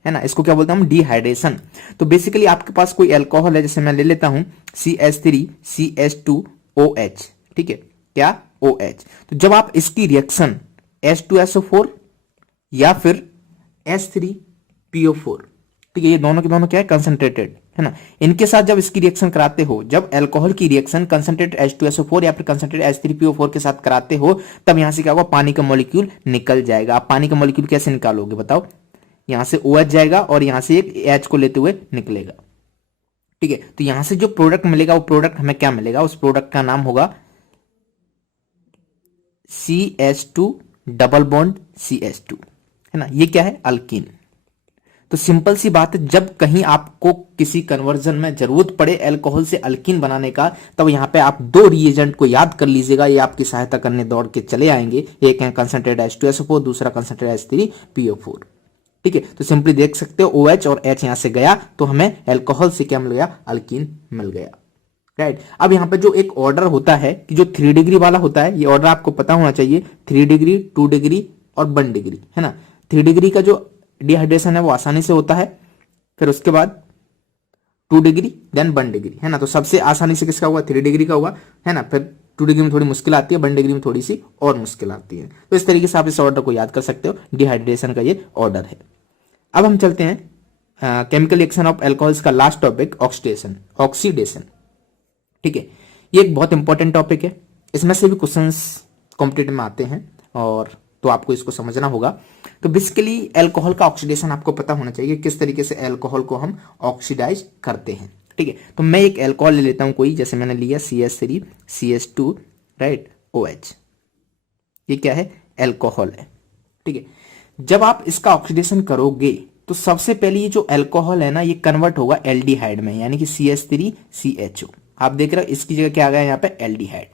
है ना, इसको क्या बोलते हैं हम, डिहाइड्रेशन। तो बेसिकली आपके पास कोई अल्कोहल है, जैसे मैं ले लेता हूं CH3CH2OH, ठीक है, क्या OH। तो जब आप इसकी रिएक्शन H2SO4 या फिर H3PO4, ठीक है, ये दोनों के दोनों क्या है, कंसंट्रेटेड, है ना, इनके साथ जब इसकी रिएक्शन कराते हो, जब अल्कोहल की रिएक्शन कंसंट्रेटेड H2SO4 या फिर कंसंट्रेटेड H3PO4 के साथ कराते हो, तब यहां से क्या होगा, पानी का मॉलिक्यूल निकल जाएगा। आप पानी का मॉलिक्यूल कैसे निकालोगे बताओ, यहां से OH जाएगा और यहां से एक H को लेते हुए निकलेगा। ठीक है, तो यहां से जो प्रोडक्ट मिलेगा, वो प्रोडक्ट हमें क्या मिलेगा, उस प्रोडक्ट का नाम होगा CH2 डबल बॉन्ड CH2, है ना, ये क्या है, अल्कीन। तो सिंपल सी बात है, जब कहीं आपको किसी कन्वर्जन में जरूरत पड़े अल्कोहल से अल्कीन बनाने का, तब यहां पे आप दो रिएजेंट को याद कर लीजिएगा, ये आपकी सहायता करने दौड़ के चले आएंगे। एक है कंसंट्रेटेड H2SO4, दूसरा कंसंट्रेटेड H3PO4। ठीक है, तो सिंपली देख सकते हो OH और H यहां से गया तो हमें अल्कोहल से क्या मिल गया, अल्कीन मिल गया। राइट, अब यहां पे जो एक ऑर्डर होता है कि जो 3 डिग्री वाला होता है, ये ऑर्डर आपको पता होना चाहिए, 3 डिग्री, 2 डिग्री और 1 डिग्री, है ना। 3 डिग्री का जो डिहाइड्रेशन है वो आसानी से होता है, फिर उसके बाद 2 डिग्री देन 1 डिग्री, है ना। तो सबसे आसानी से किसका हुआ, 3 डिग्री का हुआ, है ना। फिर 2 डिग्री में थोड़ी मुश्किल आती है, 1 डिग्री में थोड़ी सी और मुश्किल आती है। तो इस तरीके से आप इस ऑर्डर को याद कर सकते हो, डिहाइड्रेशन का ये ऑर्डर है। अब हम चलते हैं केमिकल रिएक्शन ऑफ अल्कोहल्स का लास्ट टॉपिक, ऑक्सीडेशन, ऑक्सीडेशन। ठीक है, ये एक बहुत इंपॉर्टेंट टॉपिक है, इसमें से भी क्वेश्चंस कॉम्पिटिटिव में आते हैं, और तो आपको इसको समझना होगा। तो बेसिकली अल्कोहल का ऑक्सीडेशन आपको पता होना चाहिए, किस तरीके से अल्कोहल को हम ऑक्सीडाइज करते हैं। ठीक है, तो मैं एक अल्कोहल ले लेता हूं कोई, जैसे मैंने लिया CH3CH2, राइट, OH, ये क्या है, अल्कोहल है। ठीक है, जब आप इसका ऑक्सीडेशन करोगे तो सबसे पहले ये जो अल्कोहल है ना, ये कन्वर्ट होगा एल्डिहाइड में, यानी कि CH3CHO। आप देख रहे हो इसकी जगह क्या आ गया यहाँ पे, एल्डिहाइड।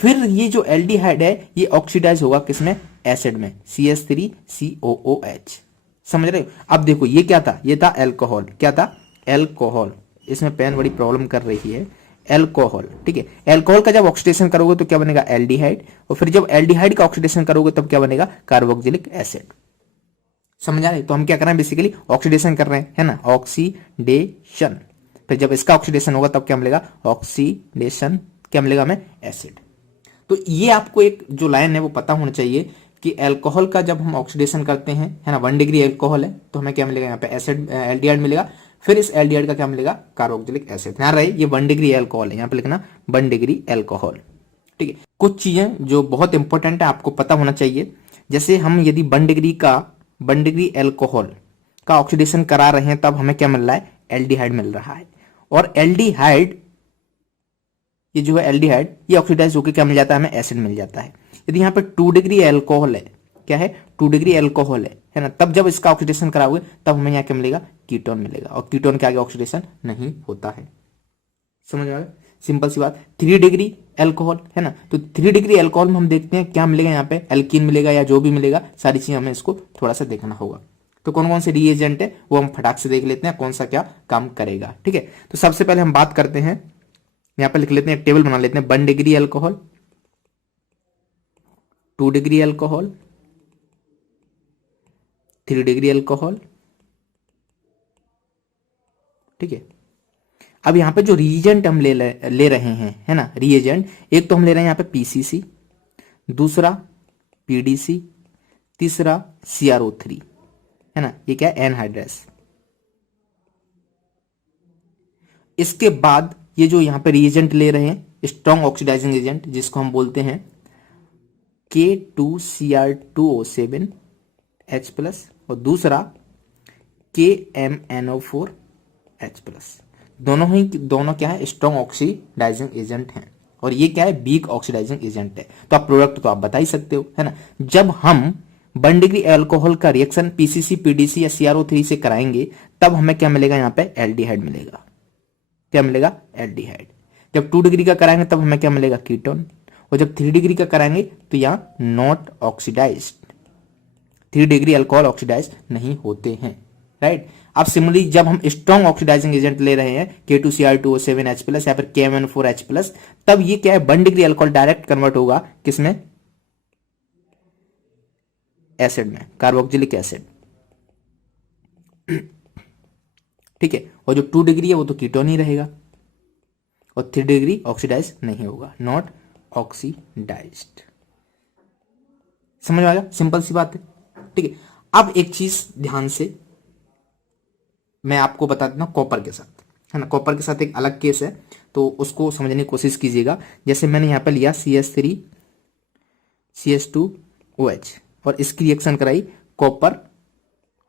फिर ये जो एल्डिहाइड है ये ऑक्सीडाइज होगा किसमें, एसिड में, CH3COOH। समझ रहे हो। अब देखो ये क्या था, ये था अल्कोहल, क्या था, अल्कोहल। इसमें पेन बड़ी प्रॉब्लम कर रही है, अल्कोहल। ठीक है, अल्कोहल का जब ऑक्सीडेशन करोगे तो क्या बनेगा, एल्डिहाइड, और फिर जब एल्डिहाइड का ऑक्सीडेशन करोगे तब क्या बनेगा, कार्बोक्सिलिक एसिड। समझ आ रहे, तो हम क्या कर रहे हैं, बेसिकली ऑक्सीडेशन कर रहे हैं, है ना, ऑक्सीडेशन। फिर जब इसका ऑक्सीडेशन होगा तब क्या मिलेगा, ऑक्सीडेशन, क्या मिलेगा हमें, एसिड। तो ये आपको एक जो लाइन है वो पता होना चाहिए कि अल्कोहल का जब हम ऑक्सीडेशन करते हैं, है ना, 1 डिग्री अल्कोहल है तो हमें क्या मिलेगा यहाँ पे, एसिड, एल्डिहाइड मिलेगा। फिर इस एल्डिहाइड का क्या मिलेगा, कार्बोक्सिलिक एसिड। ध्यान रहे ये 1 डिग्री अल्कोहल है, यहाँ पे लिखना 1 डिग्री अल्कोहल। ठीक है, कुछ चीजें जो बहुत इंपॉर्टेंट है आपको पता होना चाहिए, जैसे हम यदि 1 डिग्री अल्कोहल का ऑक्सीडेशन करा रहे हैं तब हमें क्या मिल रहा है, एल्डिहाइड मिल रहा है। और एल्डिहाइड, ये जो है एल्डिहाइड, ये ऑक्सीडाइज होकर क्या मिल जाता है, हमें एसिड मिल जाता है। यदि यहाँ पे 2 डिग्री अल्कोहल है, क्या है, 2 डिग्री अल्कोहल है ना, तब जब इसका ऑक्सीडेशन कराओगे तब हमें यहाँ क्या मिलेगा, कीटोन मिलेगा, और कीटोन के आगे ऑक्सीडेशन नहीं होता है। समझ आ गया, सिंपल सी बात। 3 डिग्री अल्कोहल है ना, तो 3 डिग्री अल्कोहल में हम देखते हैं क्या मिलेगा, यहाँ पे एल्कीन मिलेगा या जो भी मिलेगा, सारी चीजें हमें इसको थोड़ा सा देखना होगा। तो कौन कौन से रिएजेंट है वो हम फटाक से देख लेते हैं, कौन सा क्या काम करेगा। ठीक है, तो सबसे पहले हम बात करते हैं, यहां पे लिख लेते हैं, टेबल बना लेते हैं, 1 degree alcohol, 2 degree alcohol, 3 degree alcohol. ठीक है, अब यहां पे जो रिएजेंट हम ले रहे हैं, है ना, रिएजेंट, एक तो हम ले रहे हैं यहां पे PCC, दूसरा PDC, तीसरा CrO3, है ना, ये क्या है, एनहाइड्रस। इसके बाद ये जो यहां पे रिएजेंट ले रहे हैं, स्ट्रॉन्ग ऑक्सीडाइजिंग एजेंट, जिसको हम बोलते हैं K2Cr2O7H+, और दूसरा KMnO4H+। दोनों क्या है, स्ट्रॉन्ग ऑक्सीडाइजिंग एजेंट हैं, और ये क्या है, वीक ऑक्सीडाइजिंग एजेंट है। तो आप प्रोडक्ट तो आप बता ही सकते हो, है ना। जब हम 1 डिग्री अल्कोहल का रिएक्शन PCC, PDC या CrO3 से कराएंगे तब हमें क्या मिलेगा, यहाँ पे एल्डिहाइड मिलेगा। क्या मिलेगा, एल्डिहाइड। जब 2 डिग्री का कराएंगे तब हमें क्या मिलेगा, कीटोन। और जब 3 डिग्री का कराएंगे तो यहाँ not oxidized, 3 degree alcohol oxidize नहीं होते हैं, राइट। अब सिमिलरली जब हम स्ट्रॉन्ग ऑक्सीडाइजिंग एजेंट ले रहे हैं K2Cr2O7H+ या फिर KMnO4H+, तब ये क्या है 1 डिग्री अल्कोहल डायरेक्ट कन्वर्ट होगा किसमें, एसिड में, कार्बोक्सिलिक एसिड, ठीक है। और जो 2 डिग्री है वो तो कीटोन ही रहेगा, और 3 डिग्री ऑक्सीडाइज नहीं होगा, नॉट ऑक्सीडाइज्ड। समझ में आ गया, सिंपल सी बात है, ठीक है। अब एक चीज ध्यान से मैं आपको बता देता हूं कॉपर के साथ, है ना। कॉपर के साथ एक अलग केस है, तो उसको समझने की कोशिश कीजिएगा। जैसे मैंने यहां पे लिया CH3 CH2OH और इसकी रिएक्शन कराई कॉपर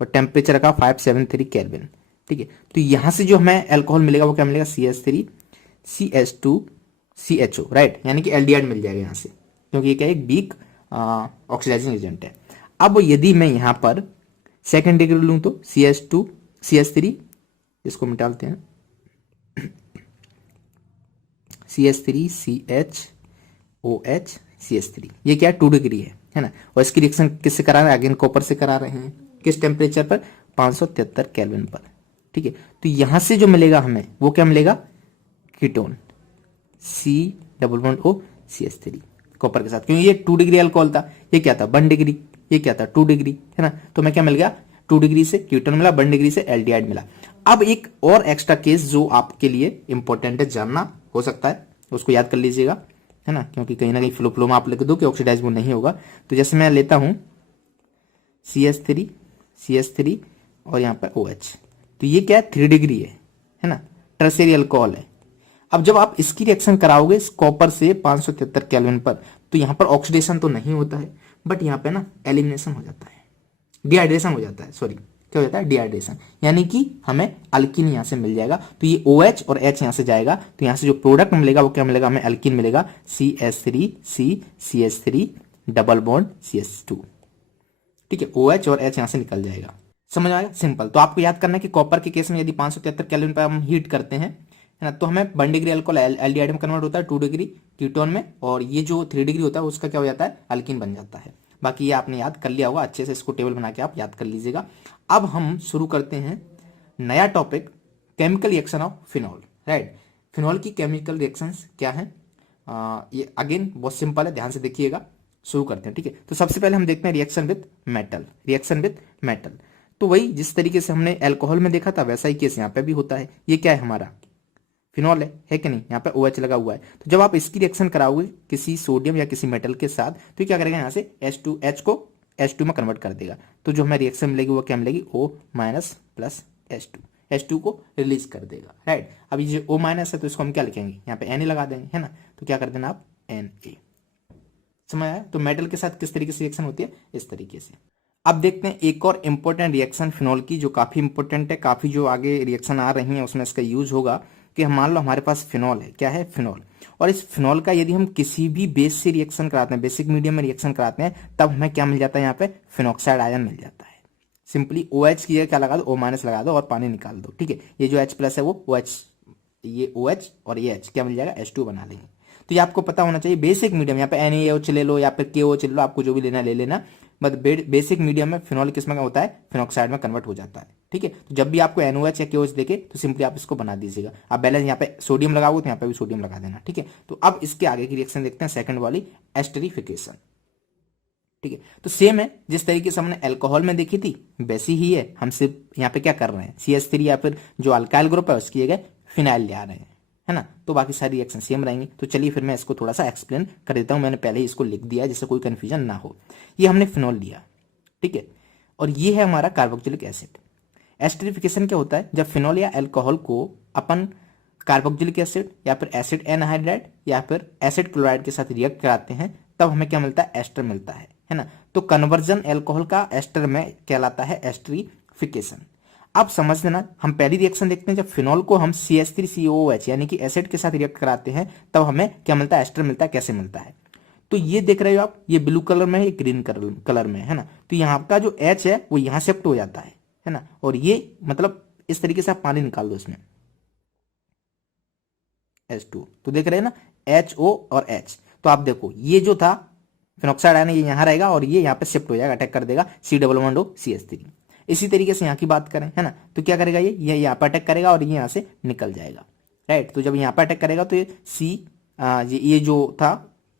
और टेम्परेचर रखा 573 केल्विन, ठीक है। तो यहां से जो हमें अल्कोहल मिलेगा वो क्या मिलेगा, CH3 CH2 CHO, राइट, यानी कि एल्डिहाइड मिल जाएगा यहां से, क्योंकि ये क्या एक वीक ऑक्सीडाइजिंग एजेंट है। अब यदि मैं यहां पर सेकेंड डिग्री लूं तो CH2 CH3, इसको मिटालते हैं, CH3 CHOH CH3, ये क्या है 2 डिग्री है ना। और इसकी रिएक्शन किससे करा रहे हैं, अगेन कॉपर से करा रहे हैं, किस टेम्परेचर पर, 573 केल्विन पर, ठीक है। तो यहां से जो मिलेगा हमें वो क्या मिलेगा, कीटोन C++O CH3 कॉपर के साथ, क्योंकि ये 2 डिग्री अल्कोहल था, ये क्या था 1 डिग्री, ये क्या था 2 डिग्री, है ना। तो मैं क्या मिल गया, 2 डिग्री से कीटोन मिला, 1 डिग्री से एल्डिहाइड मिला। अब एक और एक्स्ट्रा केस जो आपके लिए इंपॉर्टेंट है, जानना हो सकता है, उसको याद कर लीजिएगा, है ना, क्योंकि कहीं ना कहीं फ्लो में आप लिख दो कि ऑक्सीडाइज वो नहीं होगा। तो जैसे मैं लेता हूं CH3 और यहां पर OH, तो ये क्या है 3 डिग्री है ना, टर्शियरी अल्कोहल है। अब जब आप इसकी रिएक्शन कराओगे इस कॉपर से 573 केल्विन पर, तो यहां पर ऑक्सीडेशन तो नहीं होता है, बट यहां पे ना एलिमिनेशन हो जाता है, डिहाइड्रेशन हो जाता है, सॉरी क्या हो जाता है, डिहाइड्रेशन, यानी कि हमें अल्किन यहां से मिल जाएगा। तो ये OH और H यहां से जाएगा, तो यहां से जो प्रोडक्ट मिलेगा वो क्या मिलेगा, हमें अल्किन मिलेगा, CH3C CH3 double bond CH2, ठीक है। OH और H यहां से निकल जाएगा, समझ आएगा, सिंपल। तो आपको याद करना है कि कॉपर के केस में यदि 573 केल्विन पर हम हीट करते हैं, है ना, तो हमें 1 डिग्री अल्कोहल एल्डिहाइड में कन्वर्ट होता है, 2 डिग्री कीटोन में, और ये जो 3 डिग्री होता है उसका क्या हो जाता है, अल्किन बन जाता है। बाकी ये आपने याद कर लिया होगा, अच्छे से इसको टेबल बना के आप याद कर लीजिएगा। अब हम शुरू करते हैं नया topic, chemical reaction of phenol, right. Phenol की केमिकल रिएक्शंस क्या है, ये अगेन बहुत सिंपल है, ध्यान से देखिएगा, शुरू करते हैं, ठीक है। तो सबसे पहले हम देखते हैं reaction with metal, reaction with metal. तो वही जिस तरीके से हमने अल्कोहल में देखा था वैसा ही केस यहाँ पे भी होता है। ये क्या है हमारा फिनॉल है कि नहीं, यहाँ पे OH लगा हुआ है। तो जब आप इसकी रिएक्शन कराओगे किसी सोडियम या किसी मेटल के साथ, तो ये क्या करेगा, यहाँ से H2H को H2 में कन्वर्ट कर देगा। तो जो हमें रिएक्शन मिलेगी वो क्या मिलेगी, O- प्लस H2 को रिलीज कर देगा, राइट। अब ये O- है तो इसको हम क्या लिखेंगे, यहाँ पे Na लगा देंगे, है ना। तो क्या कर देना आप Na, समझ आया। तो मेटल के साथ किस तरीके से रिएक्शन होती है, इस तरीके से। अब देखते हैं एक और इंपॉर्टेंट रिएक्शन फिनॉल की, जो काफी इंपॉर्टेंट है, काफी जो आगे रिएक्शन आ रही है उसमें इसका यूज होगा। कि मान लो हमारे पास फिनॉल है, क्या है फिनॉल, और इस फिनॉल का यदि हम किसी भी बेस से रिएक्शन कराते हैं, बेसिक मीडियम में रिएक्शन कराते हैं, तब हमें क्या मिल जाता है, यहाँ पे फिनॉक्साइड आयन मिल जाता है। सिंपली OH की क्या लगा दो, O- लगा दो और पानी निकाल दो, ठीक है। ये जो H+ है वो OH, ये OH और ये H क्या मिल जाएगा, H2 बना लेंगे। तो ये आपको पता होना चाहिए, बेसिक मीडियम, यहाँ पे NaOH ले लो या फिर KOH ले लो, आपको जो भी लेना ले लेना, बट बेसिक मीडियम में फिनॉल किसमें होता है, फिनॉक्साइड में कन्वर्ट हो जाता है, ठीक है। तो जब भी आपको NOH या KOH देखे तो सिंपली आप इसको बना दीजिएगा। आप बैलेंस यहाँ पे सोडियम लगाओगे तो यहाँ पे भी सोडियम लगा देना, ठीक है। तो अब इसके आगे की रिएक्शन देखते हैं, सेकंड वाली एस्टरिफिकेशन, ठीक है। तो सेम है जिस तरीके से हमने अल्कोहल में देखी थी वैसी ही है, हम सिर्फ यहाँ पे क्या कर रहे हैं, CH3 या फिर जो अल्काइल ग्रुप है उसकी जगह फिनाइल ले आ रहे हैं, है ना। तो बाकी सारी रिएक्शन सेम रहेंगी। तो चलिए फिर मैं इसको थोड़ा सा एक्सप्लेन कर देता हूं, मैंने पहले ही इसको लिख दिया है जिससे कोई कंफ्यूजन ना हो। ये हमने फिनॉल लिया, ठीक है, और ये है हमारा कार्बोक्सिलिक एसिड। एस्टरिफिकेशन क्या होता है, जब फिनॉल या अल्कोहल को अपन कार्बोक्सिलिक एसिड या फिर एसिड एनहाइड्राइड या फिर एसिड क्लोराइड के साथ रिएक्ट कराते हैं, तब हमें क्या मिलता है, एस्टर मिलता है ना। तो कन्वर्जन अल्कोहल का एस्टर में कहलाता है एस्टरिफिकेशन। अब समझ लेना, हम पहली रिएक्शन देखते हैं, जब फिनॉल को हम CH3COOH यानी कि एसिड के साथ रिएक्ट कराते हैं तब हमें क्या मिलता है, एस्टर मिलता है। कैसे मिलता है, तो ये देख रहे हो आप, ये ब्लू कलर में है, ये ग्रीन कलर में है ना। तो यहाँ का जो H है वो यहाँ शिफ्ट हो जाता है ना। और ये मतलब इस तरीके से आप पानी निकाल दो इसमें, H2, तो देख रहे हैं ना HO और H। तो आप देखो ये जो था फिनॉक्साइड आयन ये यहाँ रहेगा और ये यहाँ पे शिफ्ट हो जाएगा, अटैक कर देगा C++O इसी तरीके से यहाँ की बात करें, है ना, तो क्या करेगा, ये यहाँ पे अटैक करेगा और ये यहाँ से निकल जाएगा, राइट। तो जब यहाँ पे अटैक करेगा तो ये ये जो था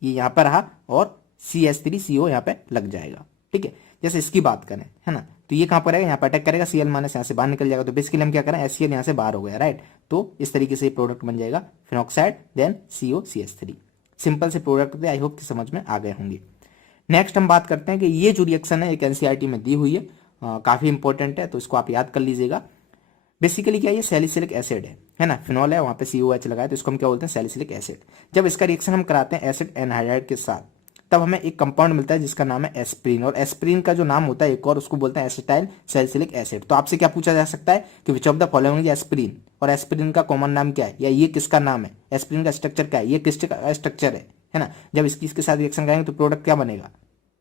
ये यहाँ पर रहा और CH3CO यहाँ पे लग जाएगा, ठीक है। जैसे इसकी बात करें, है ना, तो ये कहाँ पर रहेगा, यहाँ पे अटैक करेगा, Cl- यहाँ से बाहर निकल जाएगा। तो बेसिकली हम क्या करें, HCl यहाँ से बाहर हो गया, राइट। तो इस तरीके से प्रोडक्ट बन जाएगा फिनॉक्साइड देन COCH3। सिंपल से प्रोडक्ट थे, आई होप कि समझ में आ गए होंगे। नेक्स्ट हम बात करते हैं कि ये जो रिएक्शन है एक एनसीईआरटी में दी हुई है, काफी इंपॉर्टेंट है, तो इसको आप याद कर लीजिएगा। बेसिकली क्या, ये सैलिसिलिक एसिड है ना, फिनॉल है, वहां पे COH लगाया, तो इसको हम क्या बोलते हैं, सैलिसिलिक एसिड। जब इसका रिएक्शन हम कराते हैं एसिड एनहाइड्राइड के साथ, तब हमें एक कंपाउंड मिलता है जिसका नाम है एस्प्रीन, और एस्प्रीन का जो नाम होता है एक और, उसको बोलते हैं एसिटाइल सैलिसिलिक एसिड। तो आपसे क्या पूछा जा सकता है कि which of the following aspirin, और एस्प्रीन का कॉमन नाम क्या है, या ये किसका नाम है, एस्प्रीन का स्ट्रक्चर क्या है, ये किसका स्ट्रक्चर है ना। जब इसके साथ रिएक्शन करेंगे तो प्रोडक्ट क्या बनेगा,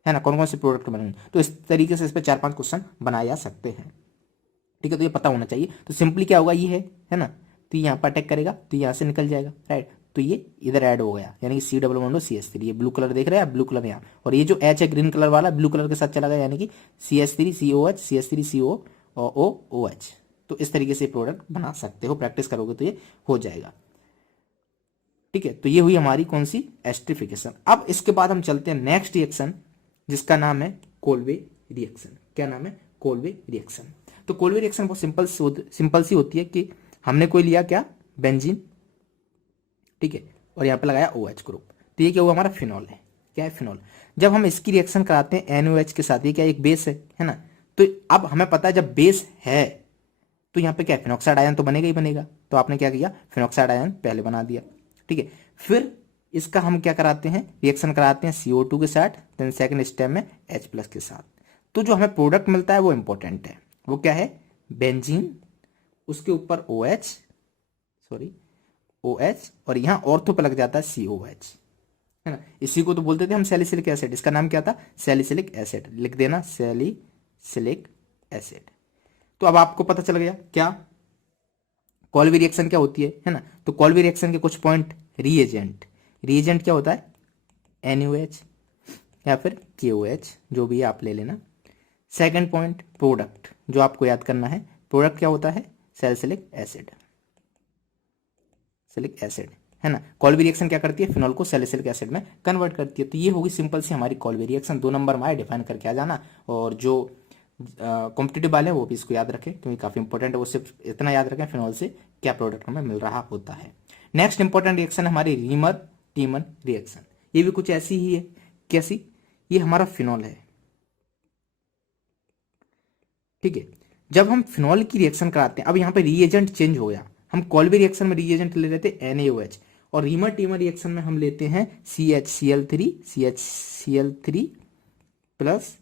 है ना, कौन कौन से प्रोडक्ट बनेंगे। तो इस तरीके से इस पर 4-5 क्वेश्चन बनाए जा सकते हैं, ठीक है। तो ये पता होना चाहिए। तो सिंपली क्या होगा, ये है ना, तो यहाँ पर अटैक करेगा तो यहाँ से निकल जाएगा, राइट। तो ये इधर ऐड हो गया, यानी कि C++CH3, ये ब्लू कलर देख रहे हैं आप, ब्लू कलर यहाँ, और ये जो H है ग्रीन कलर वाला, ब्लू कलर के साथ चला गया, यानी कि CH3COH CH3CO और OH। तो इस तरीके से प्रोडक्ट बना सकते हो, प्रैक्टिस करोगे तो ये हो जाएगा, ठीक है। तो ये हुई हमारी कौन सी, एस्ट्रिफिकेशन। अब इसके बाद हम चलते हैं नेक्स्ट रिएक्शन जिसका नाम है कोल्वे रिएक्शन। क्या नाम है, कोल्वे रिएक्शन। तो कोल्वे रिएक्शन बहुत सिंपल सी होती है कि हमने कोई लिया क्या, बेंजीन, ठीक है, और यहाँ पे लगाया OH ग्रुप, तो ये क्या हुआ, हमारा फिनॉल है। क्या है, फिनॉल। जब हम इसकी रिएक्शन कराते हैं NOH के साथ, ये क्या एक बेस है ना, तो अब हमें पता है जब बेस है तो यहाँ पे क्या, फिनॉक्साइड आयन तो बनेगा ही बनेगा। तो आपने क्या किया, फिनॉक्साइड आयन पहले बना दिया, ठीक है। फिर इसका हम क्या कराते हैं, रिएक्शन कराते हैं CO2 के साथ, देन सेकंड स्टेप में H+ के साथ। तो जो हमें प्रोडक्ट मिलता है वो इंपॉर्टेंट है, वो क्या है, बेंजीन, उसके ऊपर OH, और यहाँ ऑर्थो पे लग जाता है COH, है ना। इसी को तो बोलते थे हम सैलिसिलिक एसिड, इसका नाम क्या था, सैलिसिलिक एसिड, लिख देना सैलिसिलिक एसिड। तो अब आपको पता चल गया क्या, कॉल्वी रिएक्शन क्या होती है ना। तो कॉल्वी रिएक्शन के कुछ पॉइंट, रिएजेंट क्या होता है, NaOH या फिर KOH, जो भी आप ले लेना। सेकंड पॉइंट, प्रोडक्ट, जो आपको याद करना है, प्रोडक्ट क्या होता है, सैलिसिलिक एसिड, है ना। कॉल्वी रिएक्शन क्या करती है, फिनॉल को सैलिसिलिक एसिड में कन्वर्ट करती है। तो ये होगी सिंपल सी हमारी कॉल्वी रिएक्शन। 2 नंबर में आए, डिफाइन करके आ जाना, और जो कॉम्पिटेटिव वाले हैं वो भी इसको याद रखें क्योंकि काफी इंपॉर्टेंट है। वो सिर्फ इतना याद रखें फिनॉल से क्या प्रोडक्ट हमें मिल रहा होता है। नेक्स्ट इंपॉर्टेंट रिएक्शन हमारी रीमर टीमन रिएक्शन। ये भी कुछ ऐसी ही है, कैसी, ये हमारा फिनॉल है, ठीक है। जब हम फिनॉल की रिएक्शन कराते हैं, अब यहाँ पे रिएजेंट चेंज हो गया, हम कॉल्वी रिएक्शन में रिएजेंट ले लेते हैं NaOH, और रीमर टीमर रिएक्शन में हम लेते हैं CHCl3 प्लस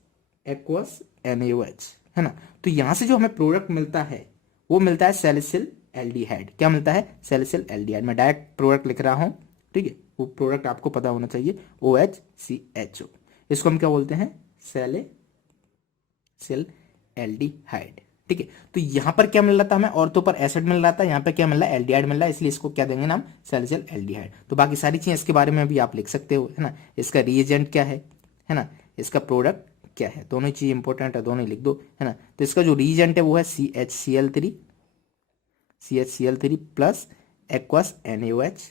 एक्वस NaOH, है ना। तो यहां से जो हमें प्रोडक्ट मिलता है वो मिलता है सैलिसिल एल्डिहाइड। क्या मिलता है, सैलिसिल एल्डिहाइड। मैं डायरेक्ट प्रोडक्ट लिख रहा हूं, ठीक है, वो प्रोडक्ट आपको पता होना चाहिए, OHCHO। इसको हम क्या बोलते हैं, सैलिसिल एल्डिहाइड, ठीक है। तो यहां पर क्या मिल रहा था हमें, ऑर्थो पर एसिड मिल रहा था, यहाँ पे क्या मिल रहा है, एल्डिहाइड मिल रहा है, इसलिए इसको क्या देंगे नाम, सैलिसिल एल्डिहाइड। तो बाकी सारी चीजें इसके बारे में भी आप लिख सकते हो, है ना। इसका रिएजेंट क्या है ना, इसका प्रोडक्ट क्या है, दोनों चीज इंपॉर्टेंट है, दोनों लिख दो, है ना। तो इसका जो रिएजेंट है वो है CHCl3 प्लस एक्वस NaOH,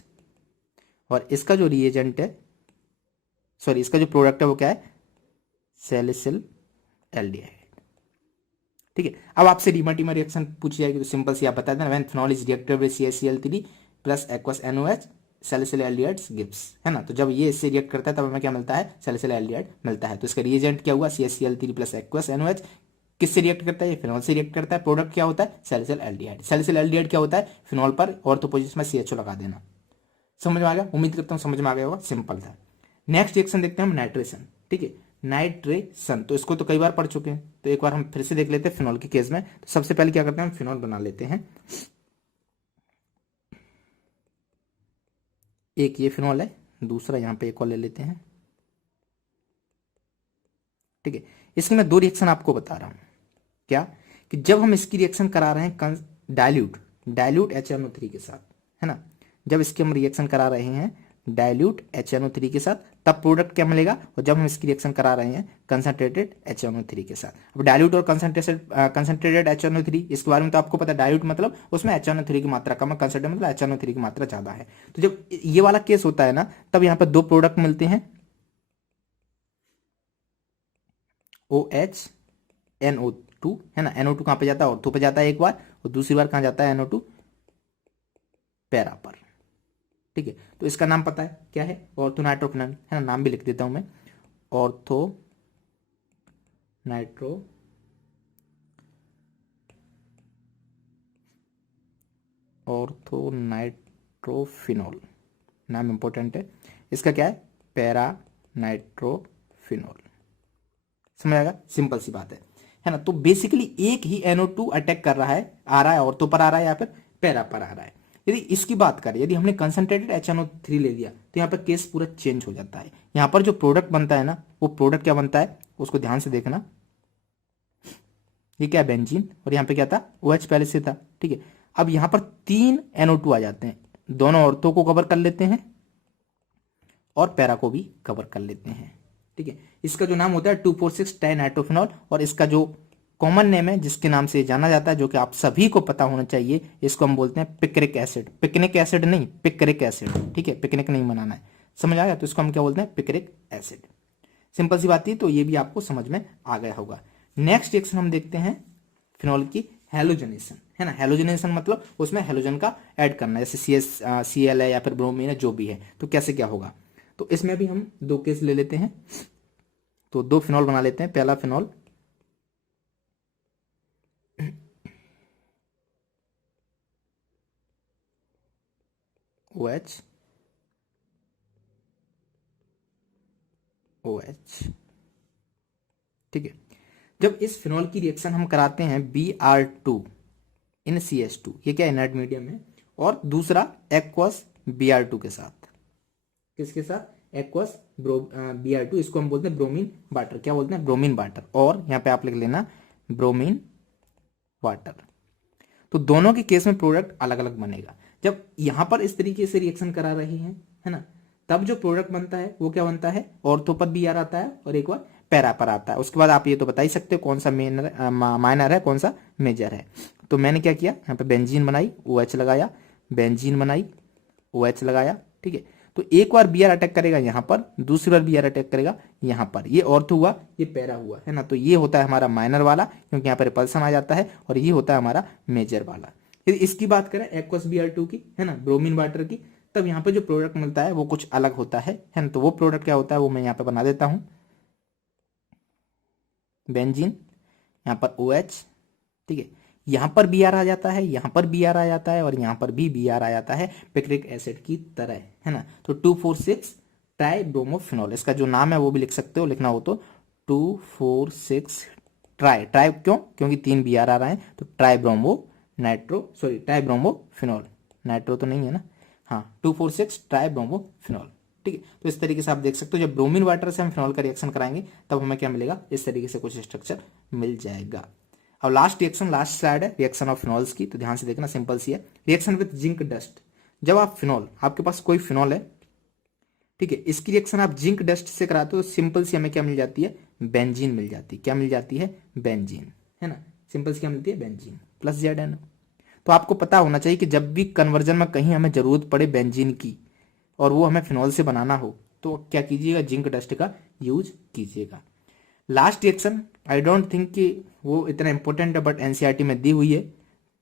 और इसका जो रिएजेंट है, सॉरी, इसका जो प्रोडक्ट है वो क्या है, सैलिसिल एल्डिहाइड, ठीक है। अब आपसे रीमर टीमर रिएक्शन पूछी जाएगी तो सिंपल सी आप बता देना, when phenol is reacted with CHCl3 plus aqueous NaOH salicyl aldehydes gives, है ना। तो जब ये इससे रिएक्ट करता है तब हमें क्या मिलता है, सैलिसिल एल्डिहाइड मिलता है। तो इसका रिएजेंट क्या हुआ, CHCl3 प्लस एक्वस NaOH, किससे रिएक्ट करता है, ये फिनॉल से रिएक्ट करता है। प्रोडक्ट क्या होता है, सैलिसिल एल्डिहाइड। सैलिसिल एल्डिहाइड क्या होता है, फिनॉल पर ऑर्थो पोजीशन में CHO लगा देना। समझ में आ गया, उम्मीद करता हूँ समझ में आ गया होगा, सिंपल था। नेक्स्ट रिएक्शन देखते हैं हम, नाइट्रेशन, ठीक है, नाइट्रेशन। तो इसको तो कई बार पढ़ चुके हैं, तो एक बार हम फिर से देख लेते हैं फिनॉल के केस में। तो सबसे पहले क्या करते हैं, हम फिनॉल बना लेते हैं। एक ये फिनॉल है, दूसरा यहाँ पे एक और ले लेते हैं, ठीक है। इसमें मैं 2 रिएक्शन आपको बता रहा हूं, क्या, कि जब हम इसकी रिएक्शन करा रहे हैं डाइल्यूट HNO3 के साथ, है ना, जब इसकी हम रिएक्शन करा रहे हैं डाइल्यूट HNO3 के साथ, तब प्रोडक्ट क्या मिलेगा। और जब हम इसकी रिएक्शन करा रहे हैं कंसंट्रेटेड HNO3 के साथ। अब डाइल्यूट और कंसंट्रेटेड HNO3 इसके बारे में तो आपको पता है, डाइल्यूट मतलब उसमें HNO3 की मात्रा कम है, कंसंट्रेटेड मतलब HNO3 की मात्रा ज्यादा है। तो जब ये वाला केस होता है ना, तब यहाँ पर दो प्रोडक्ट मिलते हैं, OH NO2 है ना। NO2 कहाँ पे जाता है, ऑर्थो पे जाता है एक बार, और दूसरी बार कहाँ जाता है, NO2 पैरा पर। ठीक है, तो इसका नाम पता है क्या है, ऑर्थो नाइट्रोफिनॉल है ना। नाम भी लिख देता हूं मैं, ऑर्थो नाइट्रो नाइट्रोफिनॉल, नाम इंपॉर्टेंट है इसका, क्या है, पैरा नाइट्रोफिनॉल। समझ आएगा, सिंपल सी बात है ना। तो बेसिकली एक ही NO2 अटैक कर रहा है, आ रहा है ऑर्थो पर आ रहा है या फिर पैरा पर आ रहा है। यदि इसकी बात करें, यदि हमने कंसंट्रेटेड HNO3 ले लिया तो यहाँ पर केस पूरा चेंज हो जाता है। यहाँ पर जो प्रोडक्ट बनता है ना, वो प्रोडक्ट क्या बनता है उसको ध्यान से देखना। ये क्या है, बेंजीन, और यहाँ पे क्या था, OH पहले से था। ठीक है, अब यहाँ पर 3 NO2 आ जाते हैं, दोनों ऑर्थो को कवर कर लेते हैं और पैरा को भी कवर कर लेते हैं। ठीक है, इसका जो नाम होता है 2,4,6 डाइनाइट्रोफिनॉल, और इसका जो कॉमन नेम है जिसके नाम से जाना जाता है, जो कि आप सभी को पता होना चाहिए, इसको हम बोलते हैं पिक्रिक एसिड। पिकनिक एसिड नहीं, पिक्रिक एसिड। ठीक है, पिकनिक नहीं मनाना है, समझ आया। तो इसको हम क्या बोलते हैं, पिक्रिक एसिड। सिंपल सी बात थी, तो ये भी आपको समझ में आ गया होगा। नेक्स्ट रिएक्शन हम देखते हैं फिनॉल की, हेलोजनेशन है ना। हेलोजनेशन मतलब उसमें हेलोजन का ऐड करना, जैसे Cl है या फिर ब्रोमीन है, जो भी है। तो कैसे क्या होगा, तो इसमें भी हम दो केस ले लेते हैं। तो दो फिनॉल बना लेते हैं। पहला फिनॉल OH OH। ठीक है, जब इस फिनॉल की रिएक्शन हम कराते हैं Br2 इन CH2, ये क्या इनर्ट मीडियम है, और दूसरा एक्वस Br2 के साथ, किसके साथ, एक्वस Br2, इसको हम बोलते हैं ब्रोमीन वाटर। क्या बोलते हैं, ब्रोमीन वाटर। और यहाँ पे आप लिख लेना ब्रोमीन वाटर। तो दोनों के केस में प्रोडक्ट अलग अलग बनेगा। जब यहां पर इस तरीके से रिएक्शन करा रहे हैं, है ना, तब जो प्रोडक्ट बनता है वो क्या बनता है, ऑर्थो पर Br आता है और एक बार पैरा पर आता है। उसके बाद आप ये तो बता ही सकते हो कौन सा माइनर है, कौन सा मेजर है। तो मैंने क्या किया, यहाँ पे बेंजीन बनाई, OH लगाया, बेंजीन बनाई, OH लगाया। ठीक है, तो एक बार Br अटैक करेगा यहाँ पर, दूसरी बार Br अटैक करेगा यहाँ पर। ये ऑर्थो हुआ, ये पैरा हुआ, है ना। तो ये होता है हमारा माइनर वाला, क्योंकि यहाँ पर रिपल्सन आ जाता है, और ये होता है हमारा मेजर वाला। यदि इसकी बात करें एक्वस Br2 की, है ना, ब्रोमीन वाटर की, तब यहाँ पे जो प्रोडक्ट मिलता है वो कुछ अलग होता है ना। तो वो प्रोडक्ट क्या होता है वो मैं यहाँ पे बना देता हूँ, बेंजीन, यहाँ पर OH। ठीक है, यहाँ पर Br आ जाता है, यहाँ पर Br आ जाता है, और यहाँ पर भी Br आ जाता है, पिक्रिक एसिड की तरह, है ना। तो 2,4,6 ट्राइब्रोमोफिनॉल, इसका जो नाम है वो भी लिख सकते हो, लिखना हो तो 2,4,6 ट्राई। ट्राई क्यों, क्योंकि 3 Br आ रहा है, तो ट्राइब्रोमोफिनॉल, नाइट्रो तो नहीं है ना, हाँ, 2,4,6 ट्राइब्रोमोफिनॉल। ठीक है, तो इस तरीके से आप देख सकते हो, जब ब्रोमीन वाटर से हम फिनॉल का रिएक्शन कराएंगे तब हमें क्या मिलेगा, इस तरीके से कुछ स्ट्रक्चर मिल जाएगा। अब लास्ट रिएक्शन, लास्ट स्लाइड है रिएक्शन ऑफ फिनॉल्स की, तो ध्यान से देखना, सिंपल सी है। रिएक्शन विद जिंक डस्ट, जब आप फिनॉल, आपके पास कोई फिनॉल है, ठीक है, इसकी रिएक्शन आप जिंक डस्ट से कराते हो, सिंपल सी हमें क्या मिल जाती है, बेंजीन मिल जाती है। क्या मिल जाती है, बेंजीन, है ना। सिंपल सी क्या मिलती है, बेंजीन प्लस ZnO। तो आपको पता होना चाहिए कि जब भी कन्वर्जन में कहीं हमें जरूरत पड़े बेंजीन की, और वो हमें फिनॉल से बनाना हो, तो क्या कीजिएगा, जिंक डस्ट का यूज कीजिएगा। Last reaction I don't think कि वो इतना इंपॉर्टेंट है, बट एनसीईआरटी में दी हुई है,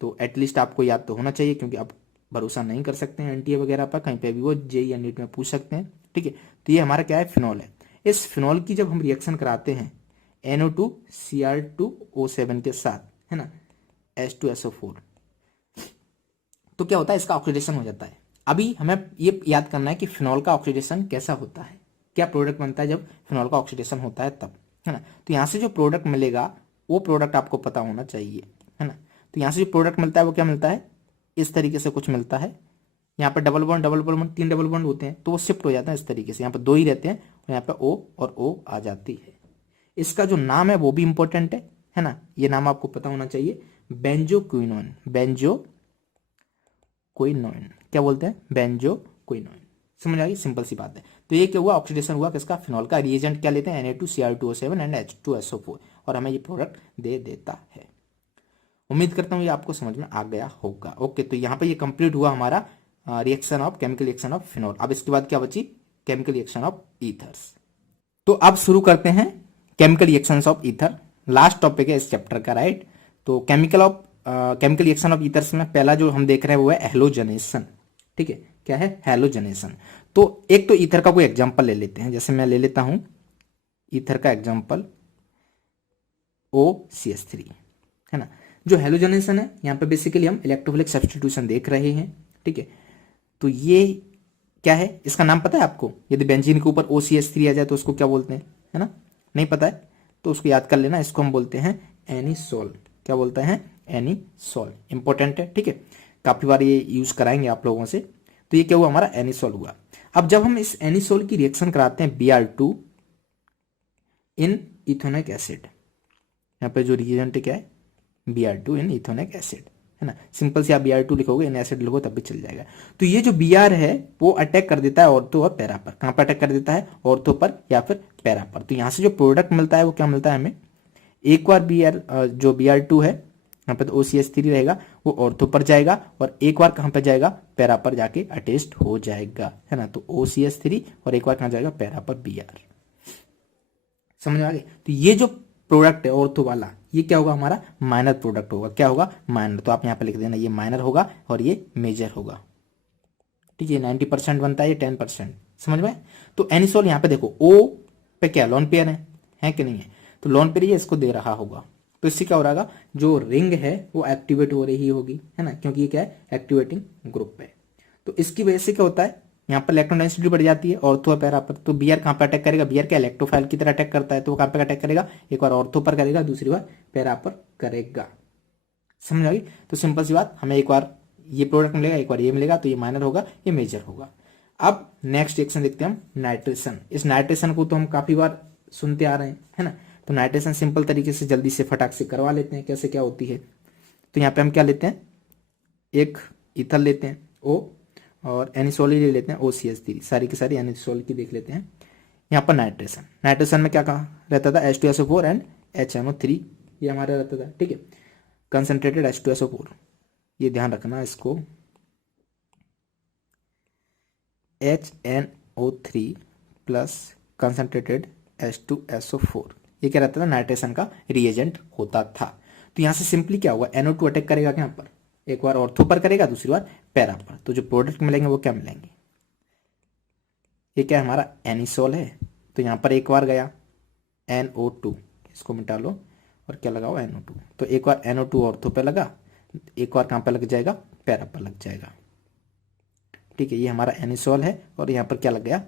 तो एटलीस्ट आपको याद तो होना चाहिए, क्योंकि आप भरोसा नहीं कर सकते हैं एनटीए वगैरह पर, कहीं पे भी वो जेई या नीट में पूछ सकते हैं। ठीक है, तो ये हमारा क्या है, फिनॉल है। इस फिनॉल की जब हम रिएक्शन कराते हैं NO2Cr2O7 के साथ, है ना, H2SO4, तो क्या होता है, इसका ऑक्सीडेशन हो जाता है। अभी हमें ये याद करना है कि फिनॉल का ऑक्सीडेशन कैसा होता है, क्या प्रोडक्ट बनता है जब फिनॉल का ऑक्सीडेशन होता है तब, है ना। तो यहाँ से जो प्रोडक्ट मिलेगा वो प्रोडक्ट आपको पता होना चाहिए, है ना। तो यहाँ से जो प्रोडक्ट मिलता है वो क्या मिलता है, इस तरीके से कुछ मिलता है। यहाँ पर डबल बॉन्ड 3 डबल बॉन्ड होते हैं, तो वो शिफ्ट हो जाते हैं इस तरीके से। यहाँ पर 2 ही रहते हैं, और यहाँ पर O और O आ जाती है। इसका जो नाम है वो भी इंपॉर्टेंट है ना, ये नाम आपको पता होना चाहिए, बेंजोक्विनोन। बेंजोक्विनोन क्या बोलते हैं, बेंजोक्विनोन। समझ आ गई, सिंपल सी बात है। तो ये क्या हुआ, ऑक्सीडेशन हुआ किसका, फिनॉल का। रिएजेंट क्या लेते हैं, Na2Cr2O7 एंड H2SO4, और हमें ये प्रोडक्ट दे देता है। उम्मीद करता हूँ ये आपको समझ में आ गया होगा। ओके, तो यहाँ पे ये कंप्लीट हुआ हमारा reaction of chemical reaction of phenol. अब इसके बाद क्या बची, केमिकल रिएक्शन ऑफ ईथर्स। तो अब शुरू करते हैं chemical reactions of ether. Last topic है इस चैप्टर का, राइट। तो केमिकल रिएक्शन ऑफ ईथर्स में पहला जो हम देख रहे हैं वो है हेलोजनेशन। ठीक है, क्या है, हेलोजनेशन। तो एक तो ईथर का कोई एग्जांपल ले लेते हैं, जैसे मैं ले लेता हूं ईथर का एग्जांपल OCH3, है ना। जो हेलोजनेशन है यहाँ पे बेसिकली हम इलेक्ट्रोफिलिक सब्स्टिट्यूशन देख रहे हैं। ठीक है, तो ये क्या है, इसका नाम पता है आपको। यदि बेंजीन के ऊपर OCH3 आ जाए तो उसको क्या बोलते हैं, है ना, नहीं पता है तो उसको याद कर लेना। इसको हम बोलते हैं एनिसोल। क्या बोलते हैं, एनिसोल। इंपॉर्टेंट है, ठीक है, काफी बार ये यूज कराएंगे आप लोगों से। तो ये क्या हुआ, हमारा एनिसोल हुआ। अब जब हम इस एनिसोल की रिएक्शन कराते हैं Br2 इन इथोनिक एसिड, यहाँ पे जो रिएजेंट क्या है, Br2 इन इथोनिक एसिड, है ना। सिंपल से आप Br2 लिखोगे, इन एसिड लिखो तब भी चल जाएगा। तो ये जो Br है वो अटैक कर देता है ऑर्थो और पैरा पर। कहां पर अटैक कर देता है, ऑर्थो पर या फिर पैरा पर। तो यहां से जो प्रोडक्ट मिलता है वो क्या मिलता है हमें, एक बार जो Br2 है यहाँ पे तो OCH3 रहेगा, वो ऑर्थो पर जाएगा और एक बार कहां पर जाएगा, पैरा पर जाके अटैच्ड हो जाएगा, है ना। तो OCH3 और एक बार कहां जाएगा, पैरा पर Br। समझ आ गई। तो ये जो प्रोडक्ट है ऑर्थो वाला, ये क्या होगा, हमारा माइनर प्रोडक्ट होगा। क्या होगा, माइनर। तो आप यहाँ पे लिख देना, ये माइनर होगा और ये मेजर होगा। ठीक है, 90% बनता है, ये 10%। समझ में। तो एनिसोल यहाँ पे देखो, O पे क्या लोन पेयर है कि नहीं है, तो लोन पेयर ये इसको दे रहा होगा। तो इससे क्या हो रहा, जो रिंग है वो एक्टिवेट हो रही होगी, है ना, क्योंकि ये क्या है, एक्टिवेटिंग ग्रुप है। तो इसकी वजह से क्या होता है, यहाँ पर इलेक्ट्रॉन डेंसिटी बढ़ जाती है ऑर्थो और पैरा पर। तो Br कहाँ पर अटैक करेगा, Br क्या इलेक्ट्रोफाइल की तरह अटैक करता है, तो वो कहाँ पर अटैक करेगा, एक बार ऑर्थो पर करेगा, दूसरी बार पैरा पर करेगा। समझ आ गई। तो सिंपल सी बात, हमें एक बार ये प्रोडक्ट मिलेगा, एक बार ये मिलेगा, तो ये माइनर होगा, ये मेजर होगा। अब नेक्स्ट रिएक्शन देखते हैं हम, नाइट्रेशन। इस नाइट्रेशन को तो हम काफी बार सुनते आ रहे हैं, है ना। तो नाइट्रेशन सिंपल तरीके से जल्दी से फटाक से करवा लेते हैं, कैसे क्या होती है। तो यहाँ पे हम क्या लेते हैं, एक ईथर लेते हैं O, और एनिसोल ही ले लेते हैं OCH3, सारी की सारी एनिसोल की देख लेते हैं। यहाँ पर नाइट्रेशन, नाइट्रेशन में क्या कहा रहता था, H2SO4 एंड HNO3, ये हमारा रहता था। ठीक है, कंसंट्रेटेड H2SO4, ये ध्यान रखना इसको, HNO3 प्लस कंसंट्रेटेड H2SO4, ये क्या रहता था, नाइट्रेशन का रिएजेंट होता था। तो यहाँ से सिंपली क्या होगा, NO2 अटैक करेगा यहाँ पर, एक बार ऑर्थो पर करेगा, दूसरी बार पैरा पर। तो जो प्रोडक्ट मिलेंगे वो क्या मिलेंगे, ये क्या हमारा एनिसोल है। तो यहाँ पर एक बार गया NO2, इसको मिटा लो और क्या लगाओ, NO2। तो एक बार NO2 ऑर्थो पे लगा, एक बार कहाँ पे लग जाएगा, पैरा पर लग जाएगा। ठीक है, ये हमारा एनिसोल है और यहाँ पर क्या लग गया,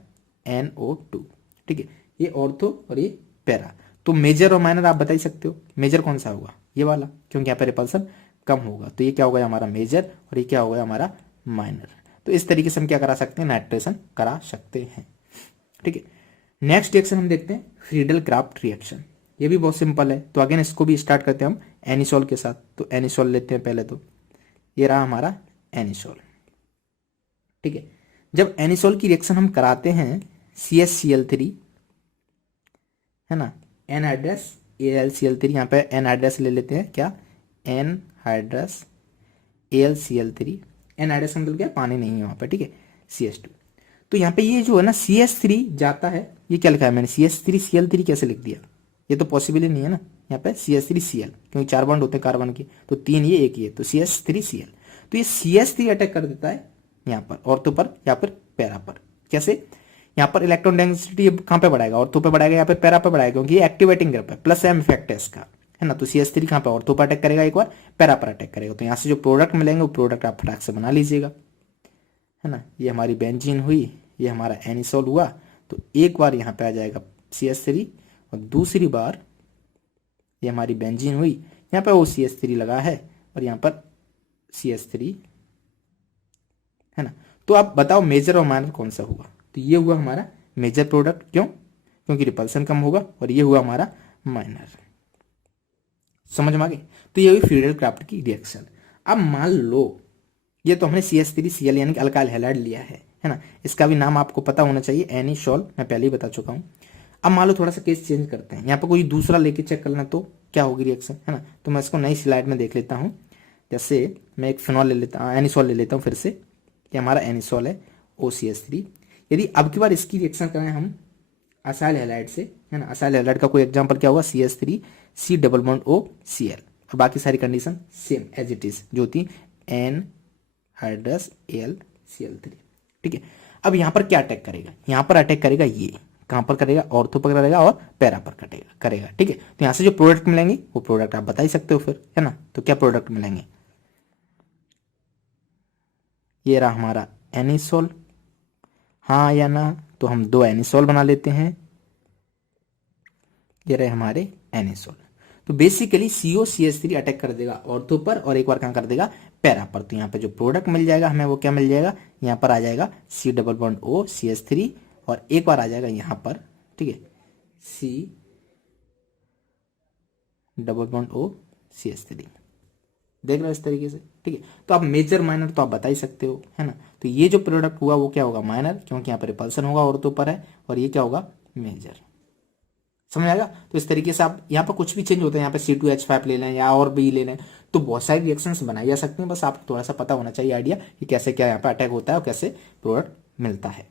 NO2। ठीक है, ये ऑर्थो और ये पैरा। तो मेजर और माइनर आप बता ही सकते हो, मेजर कौन सा होगा, ये वाला, क्योंकि यहाँ पे रिपल्सन कम होगा। तो ये क्या होगा, हमारा मेजर, और ये क्या होगा, हमारा माइनर। तो इस तरीके से हम क्या करा सकते हैं, नाइट्रेशन करा सकते हैं। ठीक है, नेक्स्ट रिएक्शन हम देखते हैं, फ्रीडल क्राफ्ट रिएक्शन। ये भी बहुत सिंपल है। तो अगेन इसको भी स्टार्ट करते हैं हम एनिसोल के साथ। तो एनिसोल लेते हैं पहले, तो ये रहा हमारा एनिसोल। ठीक है, जब एनिसोल की रिएक्शन हम कराते हैं CHCl3, है ना, एनहाइड्रस AlCl3, यहाँ पे एनहाइड्रस ले लेते हैं, क्या, एनहाइड्रस AlCl3। एनहाइड्रस मतलब क्या, पानी नहीं है वहां पे, ठीक है, CH2। तो यहाँ पे ये जो है ना CH3 जाता है, ये क्या लिखा है मैंने, CH3Cl3 कैसे लिख दिया, ये तो पॉसिबल ही नहीं है ना। यहाँ पे CH3Cl, क्योंकि 4 बॉन्ड होते हैं कार्बन के, तो 3 ये 1 ये, तो CH3Cl। तो ये CH3 अटैक कर देता है यहाँ पर ऑर्थो पर या फिर पैरा पर। कैसे, यहाँ पर इलेक्ट्रॉन डेंसिटी कहाँ पे बढ़ाएगा, ऑर्थो पे बढ़ाएगा या फिर पैरा पे बढ़ाएगा, क्योंकि ये एक्टिवेटिंग ग्रुप है, प्लस M इफेक्ट है इसका, है ना। तो CH3 कहाँ पे, ऑर्थो पर अटैक करेगा, एक बार पैरा पर अटैक करेगा। तो यहाँ से जो प्रोडक्ट मिलेंगे वो प्रोडक्ट आप फटाक से बना लीजिएगा, है ना। ये हमारी बेंजीन हुई, ये हमारा एनिसोल हुआ। तो एक बार यहाँ पे आ जाएगा CH3 और दूसरी बार ये हमारी बेंजीन हुई, यहाँ पे वो CH3 लगा है और यहाँ पर CH3, है ना। तो आप बताओ मेजर और माइनर कौन सा हुआ। तो ये हुआ हमारा मेजर प्रोडक्ट, क्यों, क्योंकि रिपल्सन कम होगा, और ये हुआ हमारा माइनर। समझ में आ गई। तो ये हुई फ्रीडल क्राफ्ट की रिएक्शन। अब मान लो ये तो हमने CH3Cl यानी कि अल्काइल हैलाइड लिया है, है ना। इसका भी नाम आपको पता होना चाहिए, एनिसोल, मैं पहले ही बता चुका हूँ। अब मान लो थोड़ा सा केस चेंज करते हैं, यहाँ पर कोई दूसरा लेके चेक करना तो क्या होगी रिएक्शन, है ना। तो मैं इसको नई स्लाइड में देख लेता हूँ। जैसे मैं एक फिनॉल ले लेता हूँ, एनिसोल ले लेता हूँ फिर से, ये हमारा एनिसोल है OCH3। यदि अब की बार इसकी रिएक्शन करें हम असाइल हैलाइड से, है ना, असाइल हैलाइड का कोई एग्जांपल क्या होगा, CH3 C double bond OCl, और बाकी सारी condition same as it is जो होती N हाइड्रस AlCl3, ठीक है। अब यहाँ पर क्या अटैक करेगा, यहाँ पर अटैक करेगा, ये कहाँ पर करेगा, ऑर्थो पर करेगा और पैरा पर करेगा, ठीक है। तो यहाँ से जो प्रोडक्ट मिलेंगे वो प्रोडक्ट आप बता ही सकते हो फिर, है ना। तो क्या प्रोडक्ट मिलेंगे, ये रहा हमारा एनिसोल, हाँ या ना, तो हम 2 एनिसोल बना लेते हैं, ये रहे हमारे एनिसोल। तो बेसिकली COCH3 अटैक कर देगा ऑर्थो पर और एक बार कहाँ कर देगा, पैरा पर। तो यहाँ पे जो प्रोडक्ट मिल जाएगा हमें वो क्या मिल जाएगा, यहाँ पर आ जाएगा C डबल बॉन्ड OCH3 और एक बार आ जाएगा यहाँ पर, ठीक है, C डबल बॉन्ड OCH3। देख रहे हो इस तरीके से, ठीक है। तो आप मेजर माइनर तो आप बता ही सकते हो, है ना। तो ये जो प्रोडक्ट हुआ वो क्या होगा, माइनर, क्योंकि यहाँ पर रिपल्सन होगा ऑर्थो पर है, और ये क्या होगा, मेजर। समझ आएगा। तो इस तरीके से आप यहाँ पर कुछ भी चेंज होता है, यहाँ पे C2H5 ले लें या और भी ले लें, तो बहुत सारी रिएक्शंस बनाई जा सकती हैं। बस आपको थोड़ा सा पता होना चाहिए आइडिया कि कैसे क्या यहाँ पे अटैक होता है और कैसे प्रोडक्ट मिलता है।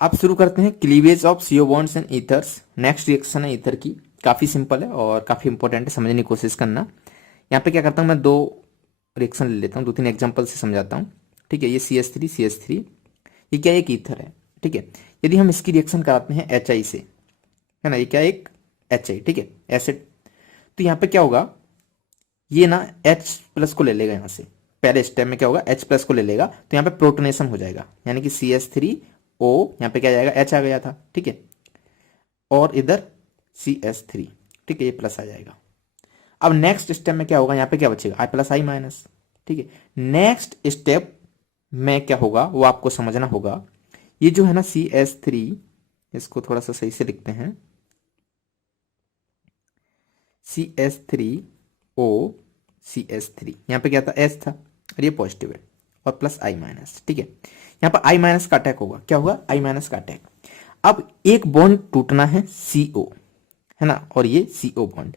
अब शुरू करते हैं cleavage of CO bonds and ethers. Next reaction है ईथर की, काफी सिंपल है और काफी इंपॉर्टेंट है, समझने की कोशिश करना। यहाँ पे क्या करता हूँ मैं, 2 रिएक्शन ले लेता हूँ, 2-3 एग्जाम्पल से समझाता हूँ, ठीक है। ये CH3 ये क्या एक ईथर है, ठीक है। यदि हम इसकी रिएक्शन कराते हैं HI से, है ना, ये क्या एक HI, ठीक है, एसिड। तो यहाँ पे क्या होगा, ये ना H+ को ले लेगा, यहाँ से पहले स्टेप में क्या होगा, H+ को ले लेगा, तो यहाँ पे प्रोटोनेशन हो जाएगा, यानी कि CH3O, यहाँ पे क्या जाएगा, H आ गया था, ठीक है, और इधर CH3, ठीक है, ये प्लस आ जाएगा। अब नेक्स्ट स्टेप में क्या होगा, यहाँ पे क्या बचेगा, I+I-, ठीक है। नेक्स्ट स्टेप में क्या होगा वो आपको समझना होगा। ये जो है ना CH3, इसको थोड़ा सा सही से लिखते हैं, CH3O CH3, यहाँ पे क्या था, S था और ये पॉजिटिव है और +I-, ठीक है। यहाँ पर I- का अटैक होगा, क्या होगा, I- का अटैक। अब एक बॉन्ड टूटना है CO, है ना, और ये CO बॉन्ड।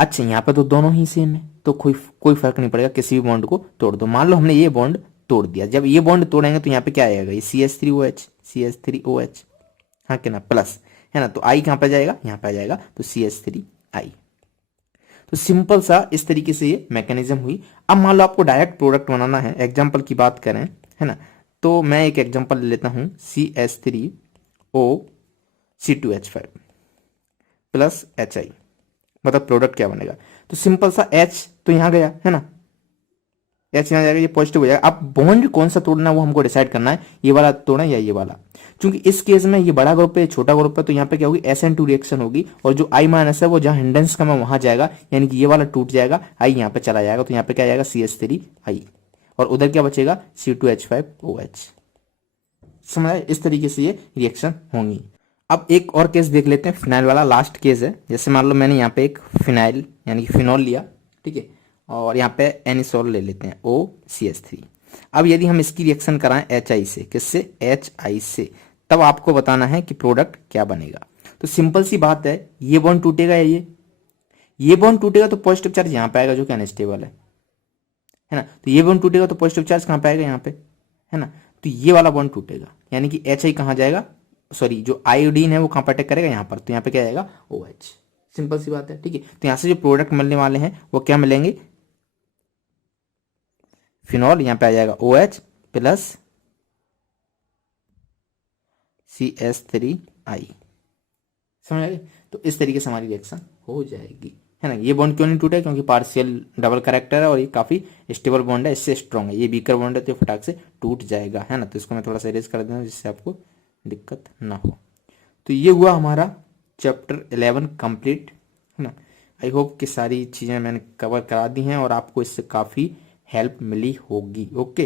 अच्छा यहाँ पे तो दोनों ही सेम है, तो कोई फर्क नहीं पड़ेगा, किसी भी बॉन्ड को तोड़ दो। मान लो हमने ये बॉन्ड तोड़ दिया, जब ये बॉन्ड तोड़ेंगे तो यहाँ पे क्या आएगा, ये CH3OH, हाँ क्या ना, प्लस, है ना। तो I कहाँ पे जाएगा, यहाँ पे आ जाएगा, तो CH3I। तो सिंपल सा इस तरीके से ये मैकेनिज्म हुई। अब मान लो आपको डायरेक्ट प्रोडक्ट बनाना है, एग्जांपल की बात करें, है ना, तो मैं एक एग्जांपल ले लेता हूं, CH3O C2H5 प्लस HI, मतलब प्रोडक्ट क्या बनेगा। तो सिंपल सा H तो यहां गया, है ना, H यहाँ जाएगा, ये पॉजिटिव हो जाएगा। अब बॉन्ड कौन सा तोड़ना है वो हमको डिसाइड करना है, ये वाला तोड़ना है या ये वाला। क्योंकि इस केस में ये बड़ा ग्रुप है, छोटा ग्रुप है, तो यहाँ पे क्या होगी, SN2 रिएक्शन होगी, और जो I- है वो जहाँ हिंडेंस का है वहां जाएगा, यानी कि ये वाला टूट जाएगा, I यहाँ पे चला जाएगा, तो यहाँ पे क्या जाएगा, CH3I, और उधर क्या बचेगा, C2H5OH। समझ आए, इस तरीके से ये रिएक्शन होंगी। अब एक और केस देख लेते हैं, फिनाइल वाला लास्ट केस है। जैसे मान लो मैंने यहाँ पे एक फिनाइल यानी कि फिनॉल लिया, ठीक है, और यहाँ पे एनिसोल ले लेते हैं OCH3। अब यदि हम इसकी रिएक्शन कराएं HI से, किससे, HI से, तब आपको बताना है कि प्रोडक्ट क्या बनेगा। तो सिंपल सी बात है, ये बॉन्ड टूटेगा या ये बॉन्ड टूटेगा तो पॉजिटिव चार्ज यहाँ पे आएगा जो कि अनस्टेबल है ना। तो ये बॉन्ड टूटेगा तो पॉजिटिव चार्ज कहाँ पे आएगा, यहाँ पे, है ना। तो ये वाला बॉन्ड टूटेगा, यानी कि HI कहाँ जाएगा, सॉरी जो आयोडीन है वो कहाँ पर अटैक करेगा, यहाँ पर, तो यहाँ पे क्या आएगा, OH। सिंपल सी बात है, ठीक है। तो यहाँ से जो प्रोडक्ट मिलने वाले हैं वो क्या मिलेंगे, फिनॉल, यहाँ पे आ जाएगा OH प्लस CH3I। समझ आ गई। तो इस तरीके से हमारी रिएक्शन हो जाएगी, है ना। ये बॉन्ड क्यों नहीं टूटा, क्योंकि पार्शियल डबल करेक्टर है और ये काफी स्टेबल बॉन्ड है, इससे स्ट्रॉन्ग है। ये वीकर बॉन्ड है तो फटाक से टूट जाएगा, है ना। तो इसको मैं थोड़ा सा इरेज कर दूंगा जिससे आपको दिक्कत ना हो। तो ये हुआ हमारा चैप्टर 11 कंप्लीट, है ना। आई होप कि सारी चीजें मैंने कवर करा दी हैं और आपको इससे काफी हेल्प मिली होगी। ओके।